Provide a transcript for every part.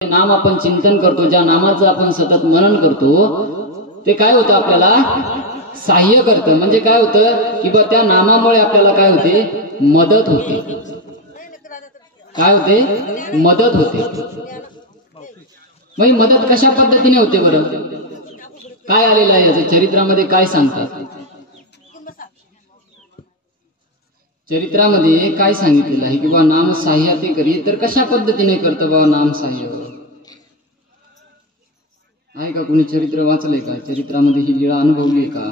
नाम आपण चिंतन करतो, ज्या नामाचं आपण सतत मनन करतो, ते काय होतं आपल्याला सहाय्य करतं. म्हणजे काय होतं की बा त्या नामामुळे आपल्याला काय होते, मदत होते. काय होते, मदत होते. मग मदत कशा पद्धतीने होते बरं, काय आलेलं आहे याचं चरित्रामध्ये, काय सांगतात चरित्रामध्ये काय सांगितलेलं आहे की बा नाम सहाय्य ते करी. तर कशा पद्धतीने करतं बा नाम सहाय्य, आहे का कोणी चरित्र वाचलंय का, चरित्रामध्ये ही लीळा अनुभवली का?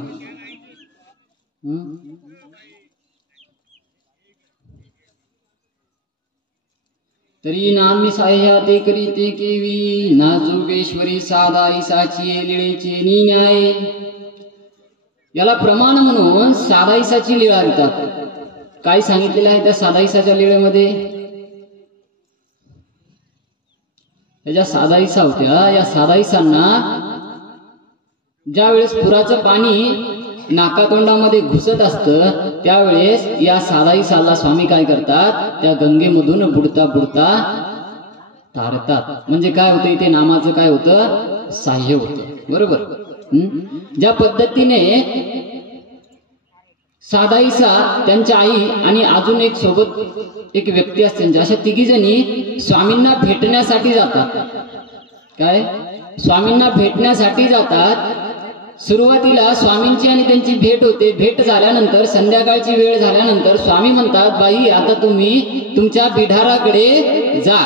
तरी नामी सहाय्य ते करी ते केवी, ना जोगेश्वरी साधाई साची लीळेचे न्याय. याला प्रमाण म्हणून साधाईसाची लीळा लिहितात. काय सांगितलेलं आहे त्या साधाईसाच्या लीळेमध्ये, त्याच्या साधाईसा होत्या. या साधाईसांना ज्या वेळेस पुराचं पाणी नाकातोंडामध्ये घुसत असतं त्यावेळेस या साधाईसाला स्वामी काय करतात, त्या गंगेमधून बुडता बुडता तारतात. म्हणजे काय होतं, इथे नामाचं काय होतं, सहाय्य होतं. बरोबर. ज्या पद्धतीने साधाईसा, त्यांच्या आई आणि अजून एक सोबत एक व्यक्ती असते, अशा तिघी जणी स्वामींना भेटण्यासाठी जातात. काय, स्वामींना भेटण्यासाठी जातात. सुरुवातीला स्वामींची आणि त्यांची भेट होते. भेट झाल्यानंतर संध्याकाळची वेळ झाल्यानंतर स्वामी म्हणतात, बाई आता तुम्ही तुमच्या बिढाराकडे जा.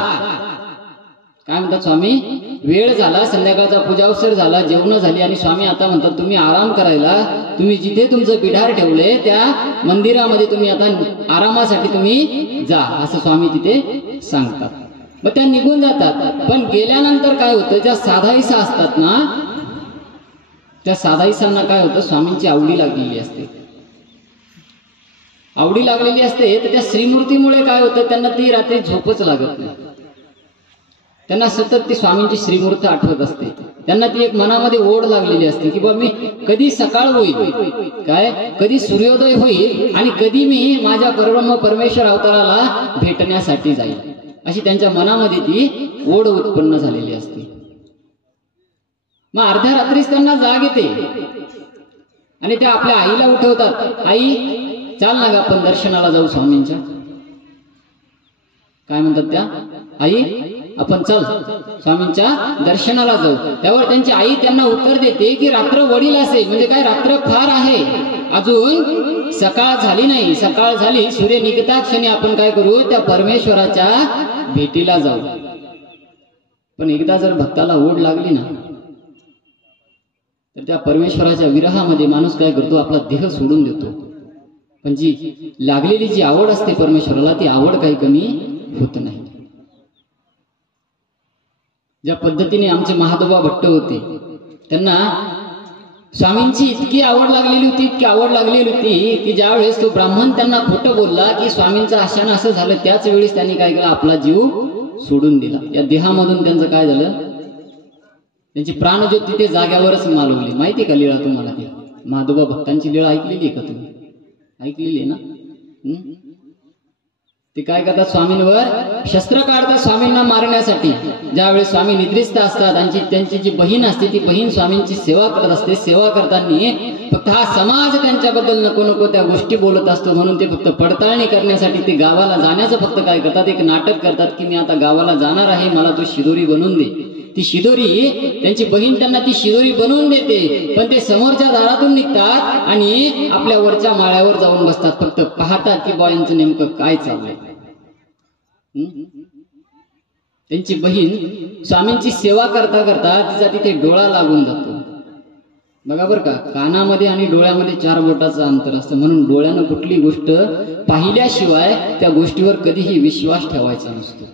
काय म्हणतात स्वामी, वेळ झाला, संध्याकाळचा पूजावसर झाला, जेवण झाली आणि स्वामी आता म्हणतात तुम्ही आराम करायला, तुम्ही जिथे तुमचं बिढार ठेवले त्या मंदिरामध्ये तुम्ही आता आरामासाठी तुम्ही जा, असं स्वामी तिथे सांगतात. मग त्या निघून जातात. पण गेल्यानंतर काय होतं, ज्या साधाईसा असतात ना, त्या साधाईसांना काय होतं, स्वामींची आवडी लागलेली असते. आवडी लागलेली असते तर त्या श्रीमूर्तीमुळे काय होतं, त्यांना ती रात्री झोपच लागत नाही. त्यांना सतत ती स्वामींची श्रीमूर्ती आठवत असते. त्यांना ती एक मनामध्ये ओढ लागलेली असते की बा मी कधी सकाळ होईल, काय कधी सूर्योदय होईल आणि कधी मी माझ्या परब्रह्म परमेश्वर अवताराला भेटण्यासाठी जाईल, अशी त्यांच्या मनामध्ये ती ओढ उत्पन्न झालेली असते. मग अर्ध्या रात्रीच त्यांना जाग येते आणि त्या आपल्या आईला उठवतात, आई चाल ना ग आपण दर्शनाला जाऊ स्वामींच्या. काय म्हणतात त्या, आई आपण चल स्वामींच्या दर्शनाला जाऊ. त्यावर त्यांची आई त्यांना उत्तर देते की रात्र वडील असेल, म्हणजे काय रात्र फार आहे, अजून सकाळ झाली नाही. सकाळ झाली, सूर्य निघता क्षणी आपण काय करू, त्या परमेश्वराच्या भेटीला जाऊ. पण एकदा जर भक्ताला ओढ लागली ना, तर त्या परमेश्वराच्या विरहामध्ये माणूस काय करतो, आपला देह सोडून देतो. पण जी लागलेली जी आवड असते परमेश्वराला, ती आवड काही कमी होत नाही. ज्या पद्धतीने आमचे महादोबा भट्ट होते, त्यांना स्वामींची इतकी आवड लागलेली होती, इतकी आवड लागलेली होती की ज्या वेळेस तो ब्राह्मण त्यांना खोटं बोलला की स्वामींचं अशानं असं झालं, त्याच वेळेस त्यांनी काय केलं, आपला जीव सोडून दिला. या देहामधून त्यांचं काय झालं, त्यांची प्राणज्योत तिथे जाग्यावरच मालवली. माहिती का लीळा तुम्हाला, ती महादोबा भक्तांची लीळा ऐकलेली आहे का तुम्ही, ऐकलेली आहे ना? ते काय करतात, स्वामींवर शस्त्र काढतात स्वामींना मारण्यासाठी. ज्यावेळेस स्वामी निद्रिस्त असतात आणि त्यांची जी बहीण असते ती बहीण स्वामींची सेवा करत असते. सेवा करताना फक्त हा समाज त्यांच्याबद्दल नको नको त्या गोष्टी बोलत असतो, म्हणून ते फक्त पडताळणी करण्यासाठी ते गावाला जाण्याचं फक्त काय करतात, एक नाटक करतात की मी आता गावाला जाणार आहे, मला तो शिदोरी बनवून दे. ती शिदोरी, त्यांची बहीण त्यांना ती शिदोरी बनवून देते. पण ते समोरच्या दारातून निघतात आणि आपल्या वरच्या माळ्यावर जाऊन बसतात, फक्त पाहतात की बा यांचं नेमकं काय चाललंय. त्यांची बहीण स्वामींची सेवा करता करता तिचा तिथे डोळा लागून जातो. बघा बरं का, कानामध्ये आणि डोळ्यामध्ये 4 बोटाचं अंतर असतं, म्हणून डोळ्यानं कुठली गोष्ट पाहिल्याशिवाय त्या गोष्टीवर कधीही विश्वास ठेवायचा नसतो.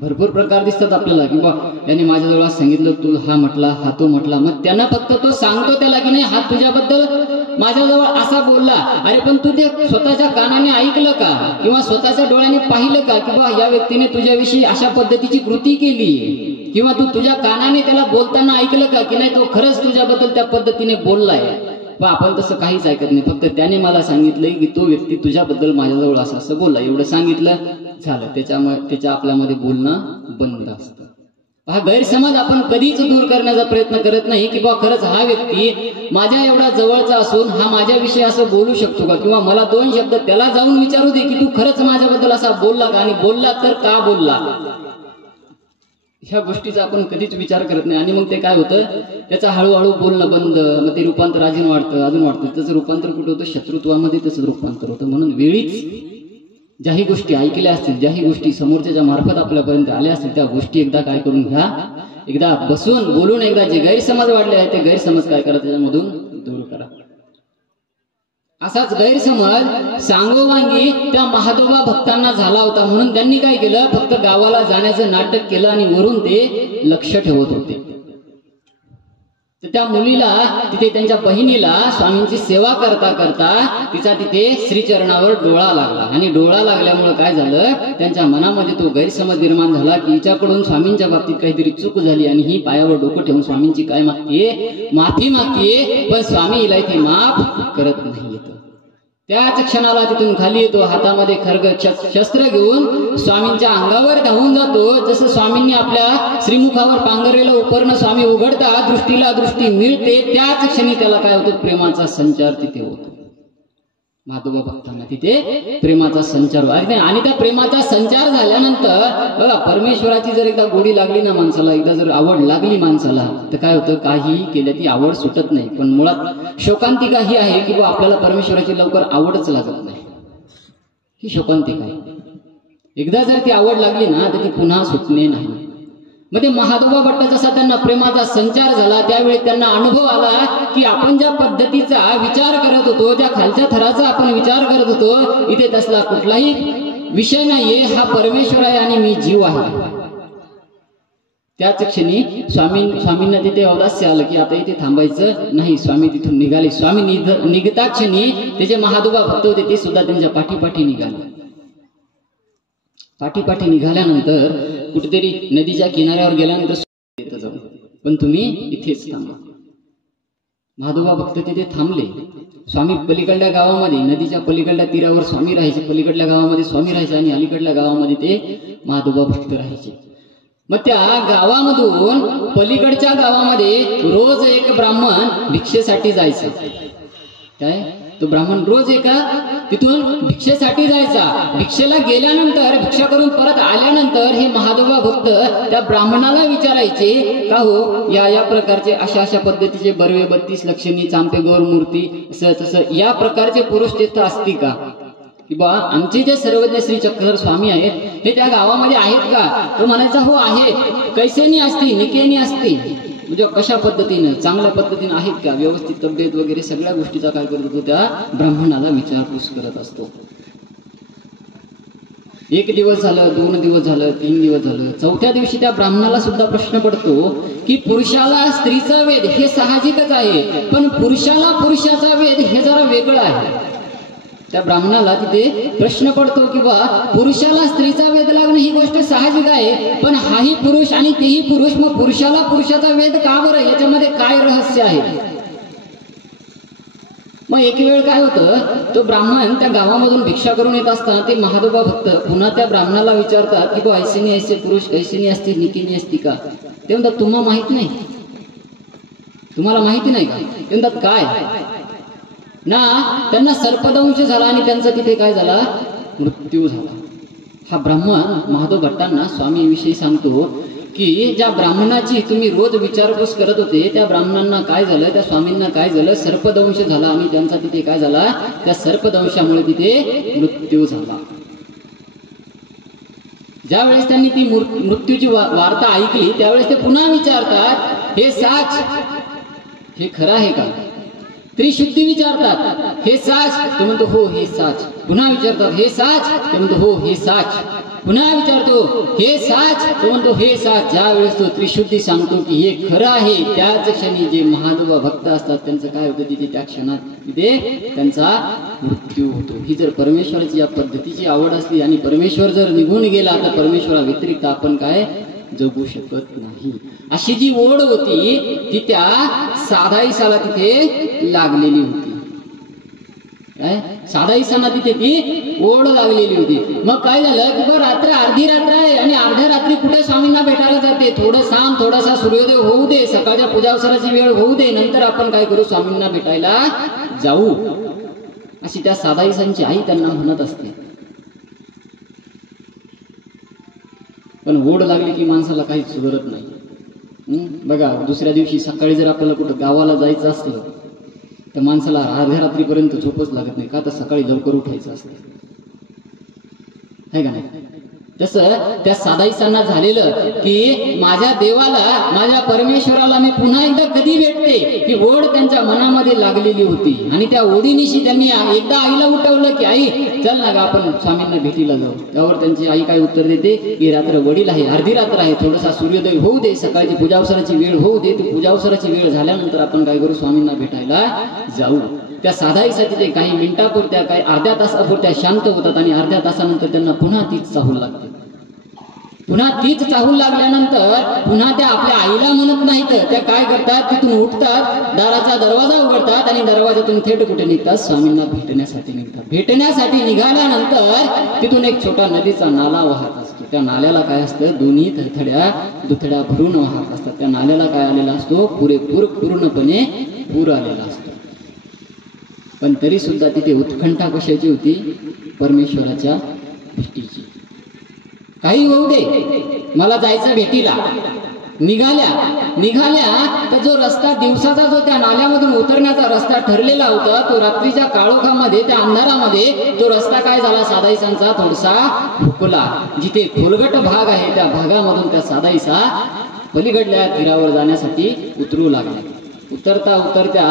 भरपूर प्रकार दिसतात आपल्याला की बा याने माझ्याजवळ सांगितलं, तू हा म्हटला, हा तो म्हटला. मग त्यांना फक्त तो सांगतो त्याला की नाही हा तुझ्याबद्दल माझ्याजवळ असा बोलला. अरे पण तू ते स्वतःच्या कानाने ऐकलं का, किंवा स्वतःच्या डोळ्याने पाहिलं का की बा या व्यक्तीने तुझ्याविषयी अशा पद्धतीची कृती केली, किंवा तू तुझ्या कानाने त्याला बोलताना ऐकलं का की नाही तो खरंच तुझ्याबद्दल त्या पद्धतीने बोललाय. पण आपण तसं काहीच ऐकत नाही. फक्त त्याने मला सांगितलंय की तो व्यक्ती तुझ्याबद्दल माझ्याजवळ असं असं बोलला, एवढं सांगितलं. झालं, त्याच्या आपल्यामध्ये बोलणं बंद असतं. हा गैरसमज आपण कधीच दूर करण्याचा प्रयत्न करत नाही की बा खरंच हा व्यक्ती माझ्या एवढा जवळचा असून हा माझ्याविषयी असं बोलू शकतो का, किंवा मला दोन शब्द त्याला जाऊन विचारू दे की तू खरंच माझ्याबद्दल असा बोलला का, आणि बोलला तर का बोलला. ह्या गोष्टीचा आपण कधीच विचार करत नाही. आणि मग ते काय होतं, त्याचं हळूहळू बोलणं बंद, मग ते रूपांतर अजून वाढतं. त्याचं रूपांतर कुठं होतं, शत्रुत्वामध्ये त्याचं रूपांतर होतं. म्हणून वेळीच ज्याही गोष्टी ऐकल्या असतील, ज्याही गोष्टी समोरच्या मार्फत आपल्यापर्यंत आल्या असतील, त्या गोष्टी एकदा काय करून घ्या, एकदा बसून बोलून एकदा जे गैरसमज वाढले आहेत ते गैरसमज काय करा, त्याच्यामधून दूर करा. असाच गैरसमज सांगोवांगी त्या महादोबा भक्तांना झाला होता. म्हणून त्यांनी काय केलं, फक्त गावाला जाण्याचं नाटक केलं आणि वरून ते लक्ष ठेवत होते. तर त्या मुलीला तिथे, त्यांच्या बहिणीला स्वामींची सेवा करता करता तिचा तिथे श्रीचरणावर डोळा लागला. आणि डोळा लागल्यामुळे काय झालं, त्यांच्या मनामध्ये तो गैरसमज निर्माण झाला की हिच्याकडून स्वामींच्या बाबतीत काहीतरी चूक झाली आणि ही पायावर डोकं ठेवून स्वामींची काय मागतीये, माफी मागतीये, पण स्वामी हिला इथे माफ करत नाही. त्याच क्षणाला तिथून खाली येतो, हातामध्ये खड्ग शस्त्र घेऊन स्वामींच्या अंगावर धावून जातो. जसं स्वामींनी आपल्या श्रीमुखावर पांघरलेलं उपरणं स्वामी उघडता दृष्टीला दृष्टी मिळते, त्याच क्षणी त्याला काय होतो, प्रेमाचा संचार तिथे होतो. महादोबा भक्तांना तिथे प्रेमाचा संचार होतो. आणि त्या प्रेमाचा संचार झाल्यानंतर बघा, परमेश्वराची जर एकदा गोडी लागली ना माणसाला, एकदा जर आवड लागली माणसाला, तर काय होतं, काही केल्या ती आवड सुटत नाही. पण मुळात शोकांतिका ही आहे की बा आपल्याला परमेश्वराची लवकर आवडच लागत नाही, ही शोकांतिका आहे. एकदा जर ती आवड लागली ना तर ती पुन्हा सुटणे नाही. मग ते महादोबा भट्ट जसा त्यांना प्रेमाचा संचार झाला, त्यावेळी त्यांना अनुभव आला की आपण ज्या पद्धतीचा विचार करत होतो, ज्या खालच्या थराचा आपण विचार करत होतो, इथे तसला कुठलाही विषय नाहीये, हा परमेश्वर आहे आणि मी जीव आहे. त्याच क्षणी स्वामींना तिथे औदास्य आलं की आता इथे थांबायचं नाही. स्वामी तिथून निघाले. स्वामी निघता क्षणी ते जे महादोबा भक्त होते ते सुद्धा त्यांच्या पाठीपाठी निघाले. पाठीपाठी निघाल्यानंतर कुठेतरी नदीच्या किनाऱ्यावर गेल्यानंतर येतं जाऊन, पण तुम्ही इथेच थांबा. महादोबा भक्त तिथे थांबले. स्वामी पलीकडल्या गावामध्ये, नदीच्या पलीकडल्या तीरावर स्वामी राहायचे, पलीकडल्या गावामध्ये स्वामी राहायचे आणि अलीकडल्या गावामध्ये ते महादोबा भक्त राहायचे. मग त्या गावामधून पलीकडच्या गावामध्ये रोज एक ब्राह्मण भिक्षेसाठी जायचा. काय, तो ब्राह्मण रोज एका तिथून भिक्षेसाठी जायचा. भिक्षेला गेल्यानंतर, भिक्षा करून परत आल्यानंतर हे महादोबा भक्त त्या ब्राह्मणाला विचारायचे का हो, या प्रकारचे अशा पद्धतीचे बर्वे 32 लक्षणी, चांपे गौर मूर्ती, असं तसं या प्रकारचे पुरुष तिथं असती का, की बा आमचे जे सर्वज्ञ श्री चक्रधर स्वामी आहेत हे त्या गावामध्ये आहेत का. तो म्हणायचा हो आहेत. कैसेनी असती, निकेनी असती, म्हणजे कशा पद्धतीनं, चांगल्या पद्धतीनं आहेत का, व्यवस्थित तब्येत वगैरे सगळ्या गोष्टीचा काय करत होतो, त्या ब्राह्मणाला विचारपूस करत असतो. 1 दिवस झालं, 2 दिवस झालं, 3 दिवस झालं, 4थ्या दिवशी त्या ब्राह्मणाला सुद्धा प्रश्न पडतो की पुरुषाला स्त्रीचा वेद हे साहजिकच आहे, पण पुरुषाला पुरुषाचा वेद हे जरा वेगळं आहे. त्या ब्राह्मणाला तिथे प्रश्न पडतो की बा पुरुषाला स्त्रीचा वेद लागणं ही गोष्ट साहजिक आहे, पण हाही पुरुष आणि तेही पुरुष, मग पुरुषाला पुरुषाचा वेद का बरं, याच्यामध्ये काय रहस्य आहे. मग एक वेळ काय होतं, तो ब्राह्मण त्या गावामधून भिक्षा करून येत असताना ते महादोबा भक्त पुन्हा त्या ब्राह्मणाला विचारतात की बा ऐसेनी ऐसे पुरुष कैसेनी असते, निकेनी असती का. ते म्हणतात तुम्हाला माहित नाही, तुम्हाला माहिती नाही का. ते म्हणतात काय ना, त्यांना सर्पदंश झाला आणि त्यांचा तिथे काय झाला, मृत्यू झाला. हा ब्राह्मण महादोब भट्टांना स्वामीविषयी सांगतो की ज्या ब्राह्मणाची तुम्ही रोज विचारपूस करत होते त्या ब्राह्मणांना काय झालं, त्या स्वामींना काय झालं, सर्पदंश झाला आणि त्यांचा तिथे काय झाला, त्या सर्पदंशामुळे तिथे मृत्यू झाला. ज्यावेळेस त्यांनी ती मृत्यूची वार्ता ऐकली त्यावेळेस ते पुन्हा विचारतात हे साच, हे खरं आहे का. त्रिशुद्धी विचारतात, हे साच. तो म्हणतो हो हे साच. पुन्हा विचारतात हे साच. तो म्हणतो हो हे साच. पुन्हा विचारतो हे साच. तो म्हणतो हे साच. ज्या वेळेस तो त्रिशुद्धी सांगतो की हे खरं आहे, त्याच क्षणी जे महादोबा भक्त असतात त्यांचं काय होतं, तिथे त्या क्षणात तिथे त्यांचा मृत्यू होतो. ही जर परमेश्वराची या पद्धतीची आवड असली आणि परमेश्वर जर निघून गेला तर परमेश्वरा व्यतिरिक्त आपण काय जगू शकत नाही. अशी जी ओढ होती ती त्या साधाईसाला तिथे लागलेली होती. काय साधाईसांना तिथे ती ओढ लागलेली होती. मग काय झालं की बरं रात्र अर्धी रात्र आहे आणि अर्ध्या रात्री कुठे स्वामींना भेटायला जाते, थोडं सांग, थोडासा सूर्योदय होऊ दे, सकाळच्या पूजावसराची वेळ होऊ दे, नंतर आपण काय करू स्वामींना भेटायला जाऊ, अशी त्या साधाईसांची आई त्यांना म्हणत असते. पण ओढ लागली की माणसाला काहीच सुधारत नाही. बघा दुसऱ्या दिवशी सकाळी जर आपल्याला कुठं गावाला जायचं असलं तर माणसाला अर्ध्या रात्रीपर्यंत झोपच लागत नाही, का तर सकाळी लवकर उठायचं असतं, है का नाही. तसं त्या साधाईसांना झालेलं की माझ्या देवाला, माझ्या परमेश्वराला मी पुन्हा एकदा कधी भेटते, ही ओढ त्यांच्या मनामध्ये लागलेली होती. आणि त्या ओढीनिशी त्यांनी एकदा आईला उठवलं की आई चल ना ग आपण स्वामींना भेटीला जाऊ. त्यावर त्यांची आई काय उत्तर देते की रात्र वडील आहे, अर्धी रात्र आहे, थोडासा सूर्योदय होऊ दे, सकाळची पूजावसराची वेळ होऊ दे, ती पूजावसराची वेळ झाल्यानंतर आपण काय करू स्वामींना भेटायला जाऊ. त्या साधाईसाठी ते काही मिनिटापुरत्या, काही अर्ध्या तासापुरत्या शांत होतात आणि अर्ध्या तासानंतर त्यांना पुन्हा तीच चाहूल लागते. पुन्हा तीच चाहूल लागल्यानंतर पुन्हा त्या आपल्या आईला म्हणत नाहीत, त्या काय करतात तिथून उठतात, दाराचा दरवाजा उघडतात आणि दरवाजातून थेट कुठे निघतात, स्वामींना भेटण्यासाठी निघतात. भेटण्यासाठी निघाल्यानंतर तिथून एक छोटा नदीचा नाला वाहत असतो. त्या नाल्याला काय असतं, दोन्ही दुथड्या भरून वाहत असतात. त्या नाल्याला काय आलेला असतो, पूर्णपणे पूर आलेला असतो. पण तरी सुद्धा तिथे उत्कंठा कशाची होती, परमेश्वराच्या भेटीची. काही होऊ दे, मला जायचं भेटीला. निघाल्या तर जो रस्ता दिवसाचा, जो त्या नाल्यामधून उतरण्याचा रस्ता ठरलेला होता, तो रात्रीच्या काळोखामध्ये, त्या अंधारामध्ये तो रस्ता काय झाला, साधाईसांचा थोडासा हुकला. जिथे खोलगट भाग आहे त्या भागामधून त्या साधाईसा पलीकडल्या तीरावर जाण्यासाठी उतरू लागल्या. उतरत्या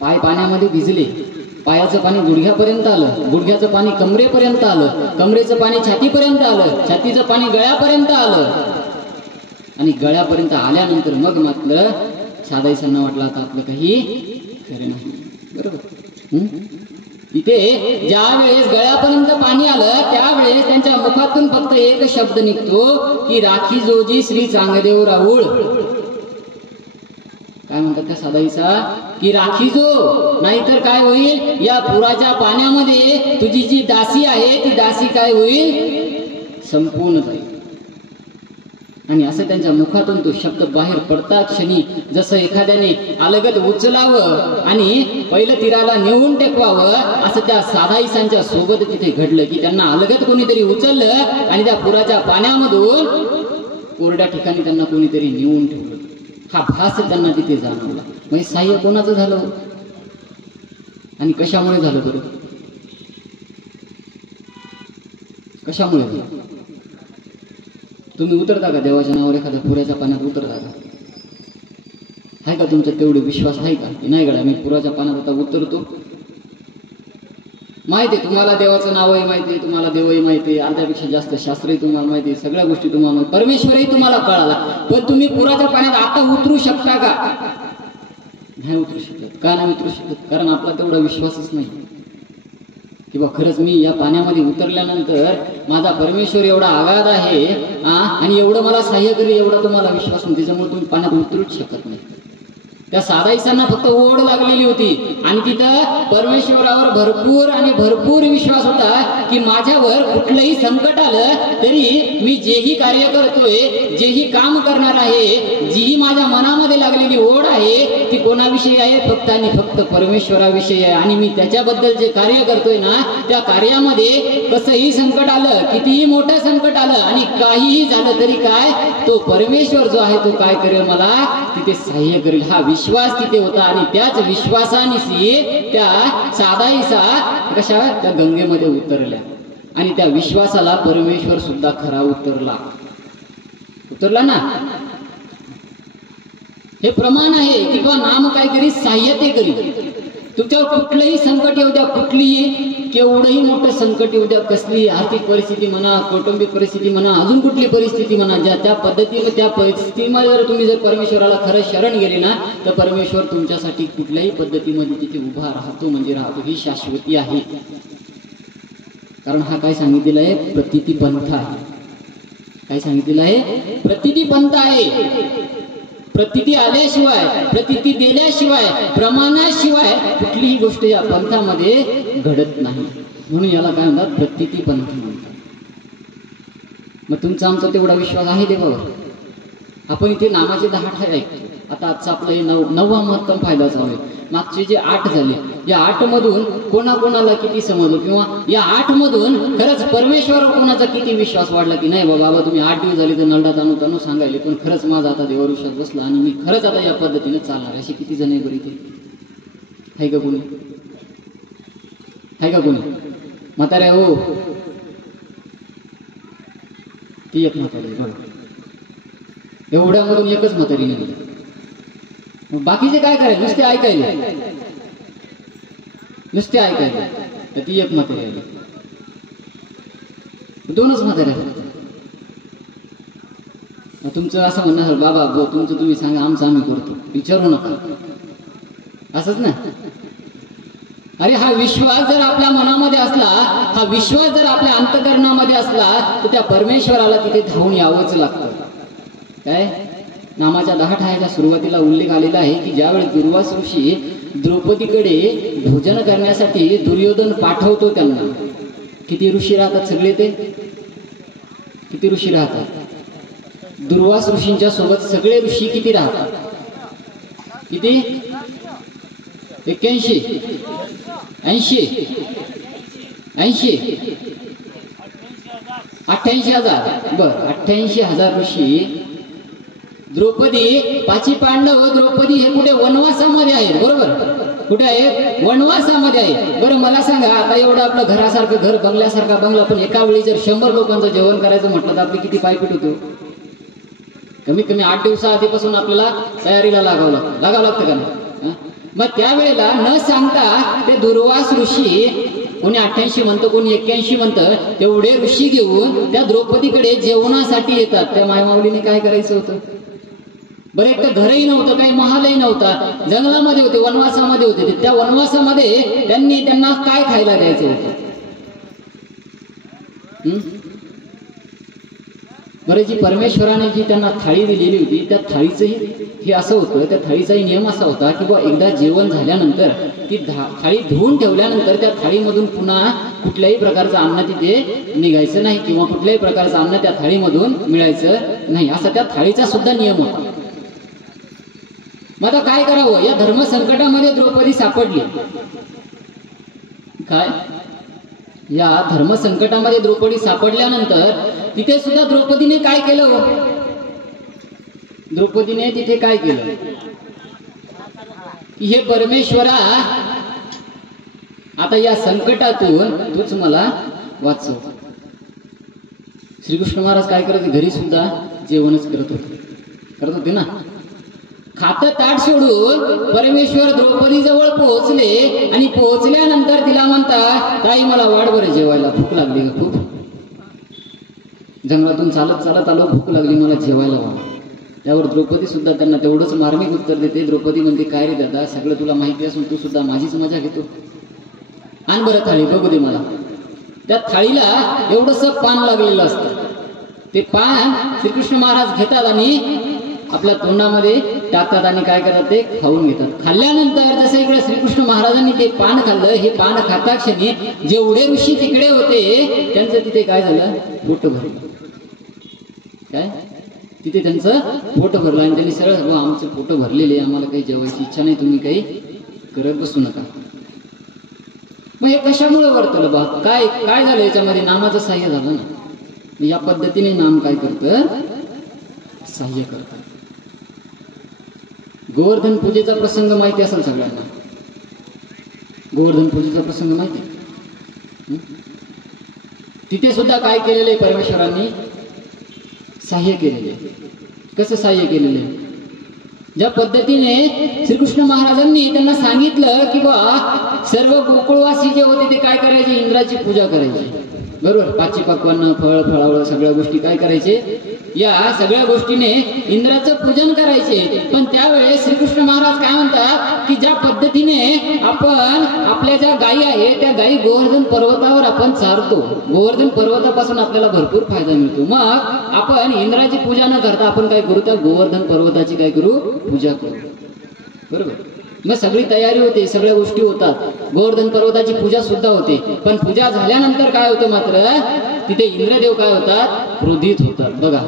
पाय पाण्यामध्ये भिजले. पायाचं पाणी गुडघ्यापर्यंत आलं, गुडघ्याचं पाणी कमरेपर्यंत आलं, कमरेचं पाणी छातीपर्यंत आलं, छातीचं पाणी गळ्यापर्यंत आलं. आणि गळ्यापर्यंत आल्यानंतर मग मात्र साधाईसांना वाटलं आता आपलं काही खरे नाही. बरोबर. इथे ज्या वेळेस गळ्यापर्यंत पाणी आलं त्यावेळेस त्यांच्या मुखातून फक्त एक शब्द निघतो की राखी जोजी श्री चांगदेव राऊळ. काय म्हणतात त्या साधाईसा की राखी जो, नाहीतर काय होईल, या पुराच्या पाण्यामध्ये तुझी जी दासी आहे ती दासी काय होईल, संपूर्ण जाईल. आणि असं त्यांच्या मुखातून तो शब्द बाहेर पडता क्षणी जसं एखाद्याने अलगद उचलावं आणि पहिलं तीराला नेऊन टेकवावं, असं त्या साधाईसांच्या सोबत तिथे घडलं की त्यांना अलगद कोणीतरी उचललं आणि त्या पुराच्या पाण्यामधून कोरड्या ठिकाणी त्यांना कोणीतरी नेऊन ठेवलं. हा भास त्यांना तिथे जाणवला. म्हणजे साह्य कोणाचं झालं आणि कशामुळे झालं बरं, कशामुळे झालं? तुम्ही उतरता का देवाच्या नावावर एखाद्या पुराच्या पाण्यात उतरता का? आहे का तुमचा तेवढे विश्वास आहे का नाही गड्या मी पुराच्या पाण्यात आता उतरतो? माहिती आहे तुम्हाला, देवाचं नावही माहिती आहे तुम्हाला, देवही माहिती आहे, अर्ध्यापेक्षा जास्त शास्त्रही तुम्हाला माहिती आहे, सगळ्या गोष्टी तुम्हाला माहिती, परमेश्वरही तुम्हाला कळाला. पण तुम्ही पुराच्या पाण्यात आता उतरू शकता का? नाही उतरू शकत. का नाही उतरू शकत? कारण आपला तेवढा विश्वासच नाही किंवा खरंच मी या पाण्यामध्ये उतरल्यानंतर माझा परमेश्वर एवढा आगाध आहे आणि एवढं मला सहाय्य करेल एवढा तुम्हाला विश्वास नाही, त्याच्यामुळे तुम्ही पाण्यात उतरूच शकत नाही. त्या साधाईसांना फक्त ओढ लागलेली होती आणि तिथं परमेश्वरावर भरपूर विश्वास होता की माझ्यावर कुठलंही संकट आलं तरी मी जेही कार्य करतोय, जेही काम करणार आहे, जीही माझ्या मनामध्ये लागलेली ओढ आहे ती कोणाविषयी आहे, फक्त आणि फक्त परमेश्वराविषयी आहे. आणि मी त्याच्याबद्दल जे कार्य करतोय ना त्या कार्यामध्ये कसंही संकट आलं, कितीही मोठं संकट आलं आणि काहीही झालं तरी काय, तो परमेश्वर जो आहे तो काय करेल, मला तिथे सहाय्य करेल. हा विश्वास तिथे होता आणि त्याच विश्वासानिशी त्या साधाईसा कशा त्या गंगेमध्ये उतरल्या आणि त्या विश्वासाला परमेश्वर सुद्धा खरा उतरला ना. हे प्रमाण आहे की तो नाम काय करी, सहाय्यते करी. तुमच्यावर कुठलंही संकट येऊ द्या, कुठलीही केवढंही मोठं संकट येऊ द्या, कसली आर्थिक परिस्थिती म्हणा, कौटुंबिक परिस्थिती म्हणा, अजून कुठली परिस्थिती म्हणा, ज्या त्या पद्धतीने त्या परिस्थितीमध्ये जर तुम्ही परमेश्वराला खरं शरण गेले ना तर परमेश्वर तुमच्यासाठी कुठल्याही पद्धतीमध्ये तिथे उभा राहतो, म्हणजे राहतो. ही शाश्वती आहे. कारण हा काय सांगितलेला आहे, प्रतीती पंथ आहे. काय सांगितलेलं आहे, प्रतीती पंथ आहे. प्रतीती आल्याशिवाय, प्रतीती दिल्याशिवाय, प्रमाणाशिवाय कुठलीही गोष्ट या पंथामध्ये घडत नाही. म्हणून याला काय म्हणतात? प्रतीती पंथ म्हणतात. मग तुमचा आमचा तेवढा विश्वास आहे देवावर? आपण इथे नामाचे 10 ठाय ऐकतो. आता आजचा आपला हे 9वा महत्तम फायदा चालू आहे. मागचे जे 8 झाले, या 8 मधून कोणाकोणाला किती समजलं, किंवा या 8 मधून खरंच परमेश्वरावर कोणाचा किती विश्वास वाढला की नाही बाबा तुम्ही 8 दिवस झाले तर नरडा ताणू सांगायले, पण खरंच माझा आता देवावर विश्वास बसला आणि मी खरंच आता या पद्धतीने चालणार. अशी किती जण आहे बरी ते? आहे का कोणी? आहे का कोणी? म्हातारे हो, ती एक म्हातारी बरोबर, एवढ्यामधून एकच म्हातारी नाही. मग बाकीचे काय करायचे? नुसते ऐकायले, नुसते ऐकायले. तर ती एक म्हातारी आली, 2च म्हातारे. तुमचं असं म्हणणं बाबा गो तुमचं तुम्ही सांगा, आमचं आम्ही करतो, विचारू नका, असंच ना? अरे हा विश्वास जर आपल्या मनामध्ये असला, हा विश्वास जर आपल्या अंतःकरणामध्ये असला, तर त्या परमेश्वराला तिथे धावून यावंच लागतं. काय नामाच्या 10 ठायाच्या सुरुवातीला उल्लेख आलेला आहे की ज्यावेळी दुर्वास ऋषी द्रौपदीकडे भोजन करण्यासाठी दुर्योधन पाठवतो त्यांना. किती ऋषी राहतात सगळे? ते किती ऋषी राहतात? दुर्वास ऋषींच्या सोबत सगळे ऋषी किती राहतात? किती? 81 80 80 88,000. बर, 88,000 ऋषी. द्रौपदी, 5 पांडव, द्रौपदी हे कुठे? वनवासामध्ये आहेत, बरोबर? कुठे आहेत? वनवासामध्ये आहेत. बरं मला सांगा, आता एवढं आपलं घरासारखं घर, बंगल्यासारखा बंगला, पण एका वेळी जर 100 लोकांचं जेवण करायचं म्हटलं तर आपली किती पायपीट होतो? कमीत कमी 8 दिवसाआधीपासून आपल्याला तयारीला लागावं लागतं का नाही? मग त्यावेळेला न सांगता ते दुर्वास ऋषी, कोणी 88 म्हणतं, कोणी 81 म्हणतं, तेवढे ऋषी घेऊन त्या द्रौपदीकडे जेवणासाठी येतात. त्या मायमाऊलीने काय करायचं होतं? बरं, एक तर घरही नव्हतं, काही महालही नव्हता, जंगलामध्ये होते, वनवासामध्ये होते. त्या वनवासामध्ये त्यांना काय खायला द्यायचं होतं? बरं, जी परमेश्वराने जी त्यांना थाळी दिलेली होती, त्या थाळीचंही हे असं होतं, त्या थाळीचाही नियम असा होता की बा एकदा जेवण झाल्यानंतर ती थाळी धुवून ठेवल्यानंतर त्या थाळीमधून पुन्हा कुठल्याही प्रकारचं अन्न तिथे निघायचं नाही, किंवा कुठल्याही प्रकारचं अन्न त्या थाळीमधून मिळायचं नाही, असा त्या थाळीचा सुद्धा नियम होता. मग आता काय करावं? या धर्म संकटामध्ये द्रौपदी सापडली. काय? या धर्म संकटामध्ये द्रौपदी सापडल्यानंतर तिथे सुद्धा द्रौपदीने काय केलं? द्रौपदीने तिथे काय केलं? हे परमेश्वरा, आता या संकटातून तूच मला वाचव. श्रीकृष्ण महाराज काय करत? घरी सुद्धा जेवणच करत होते ना. खातं ताट सोडून परमेश्वर द्रौपदी जवळ पोहोचले आणि पोहोचल्यानंतर तिला म्हणतात, ताई मला वाढ बरं जेवायला, भूक लागली ग खूप. जंगलातून चालत चालत आलो, भूक लागली, मला जेवायला वाढ. त्यावर द्रौपदी सुद्धा त्यांना तेवढंच मार्मिक उत्तर देते. द्रौपदी म्हणते, काय रे दादा, सगळं तुला माहिती असून तू सुद्धा माझीच मजा घेतो? आण बरं थाळी, बघू दे मला. त्या थाळीला एवढंसं पान लागलेलं असतं. ते पान श्रीकृष्ण महाराज घेतात आणि आपल्या तोंडामध्ये टाकतात आणि काय करतात? ते खाऊन घेतात. खाल्ल्यानंतर जसं इकडे श्रीकृष्ण महाराजांनी ते पान खाल्लं, हे पान खाता क्षणी जेवढे ऋषी तिकडे होते त्यांचं तिथे काय झालं? पोट भरलं. काय? तिथे त्यांचं पोट भरलं आणि त्यांनी सरळ, हो आमचं पोट भरलेले, आम्हाला काही जेवायची इच्छा नाही, तुम्ही काही करत बसू नका. मग हे कशामुळे वर्तलं बा? काय काय झालं याच्यामध्ये? नामाचं सहाय्य झालं ना. या पद्धतीने नाम काय करतं? सहाय्य करतं. गोवर्धन पूजेचा प्रसंग माहिती असेल सगळ्यांना. गोवर्धन पूजेचा प्रसंग माहिती? तिथे सुद्धा काय केलेले? परमेश्वरांनी सहाय्य केलेले. कसं सहाय्य केलेले? ज्या पद्धतीने श्रीकृष्ण महाराजांनी त्यांना सांगितलं की बा सर्व गोकुळवासी जे होते ते काय करायचे? इंद्राची पूजा करायची. बरोबर. पाची पक्वान्न, फळ, फळावळ सगळ्या गोष्टी काय करायचे, या सगळ्या गोष्टीने इंद्राचं पूजन करायचे. पण त्यावेळेस श्रीकृष्ण महाराज काय म्हणतात की ज्या पद्धतीने आपण आपल्या ज्या गायी आहे त्या गायी गोवर्धन पर्वतावर आपण चारतो, गोवर्धन पर्वतापासून आपल्याला भरपूर फायदा मिळतो. मग आपण इंद्राची पूजा न करता आपण काय करू, त्या गोवर्धन पर्वताची काय करू, पूजा करू. बरोबर. मग सगळी तयारी होते, सगळ्या गोष्टी होतात, गोवर्धन पर्वताची पूजा सुद्धा होते. पण पूजा झाल्यानंतर काय होतं, मात्र तिथे इंद्रदेव काय होतात, क्रोधित होतात. बघा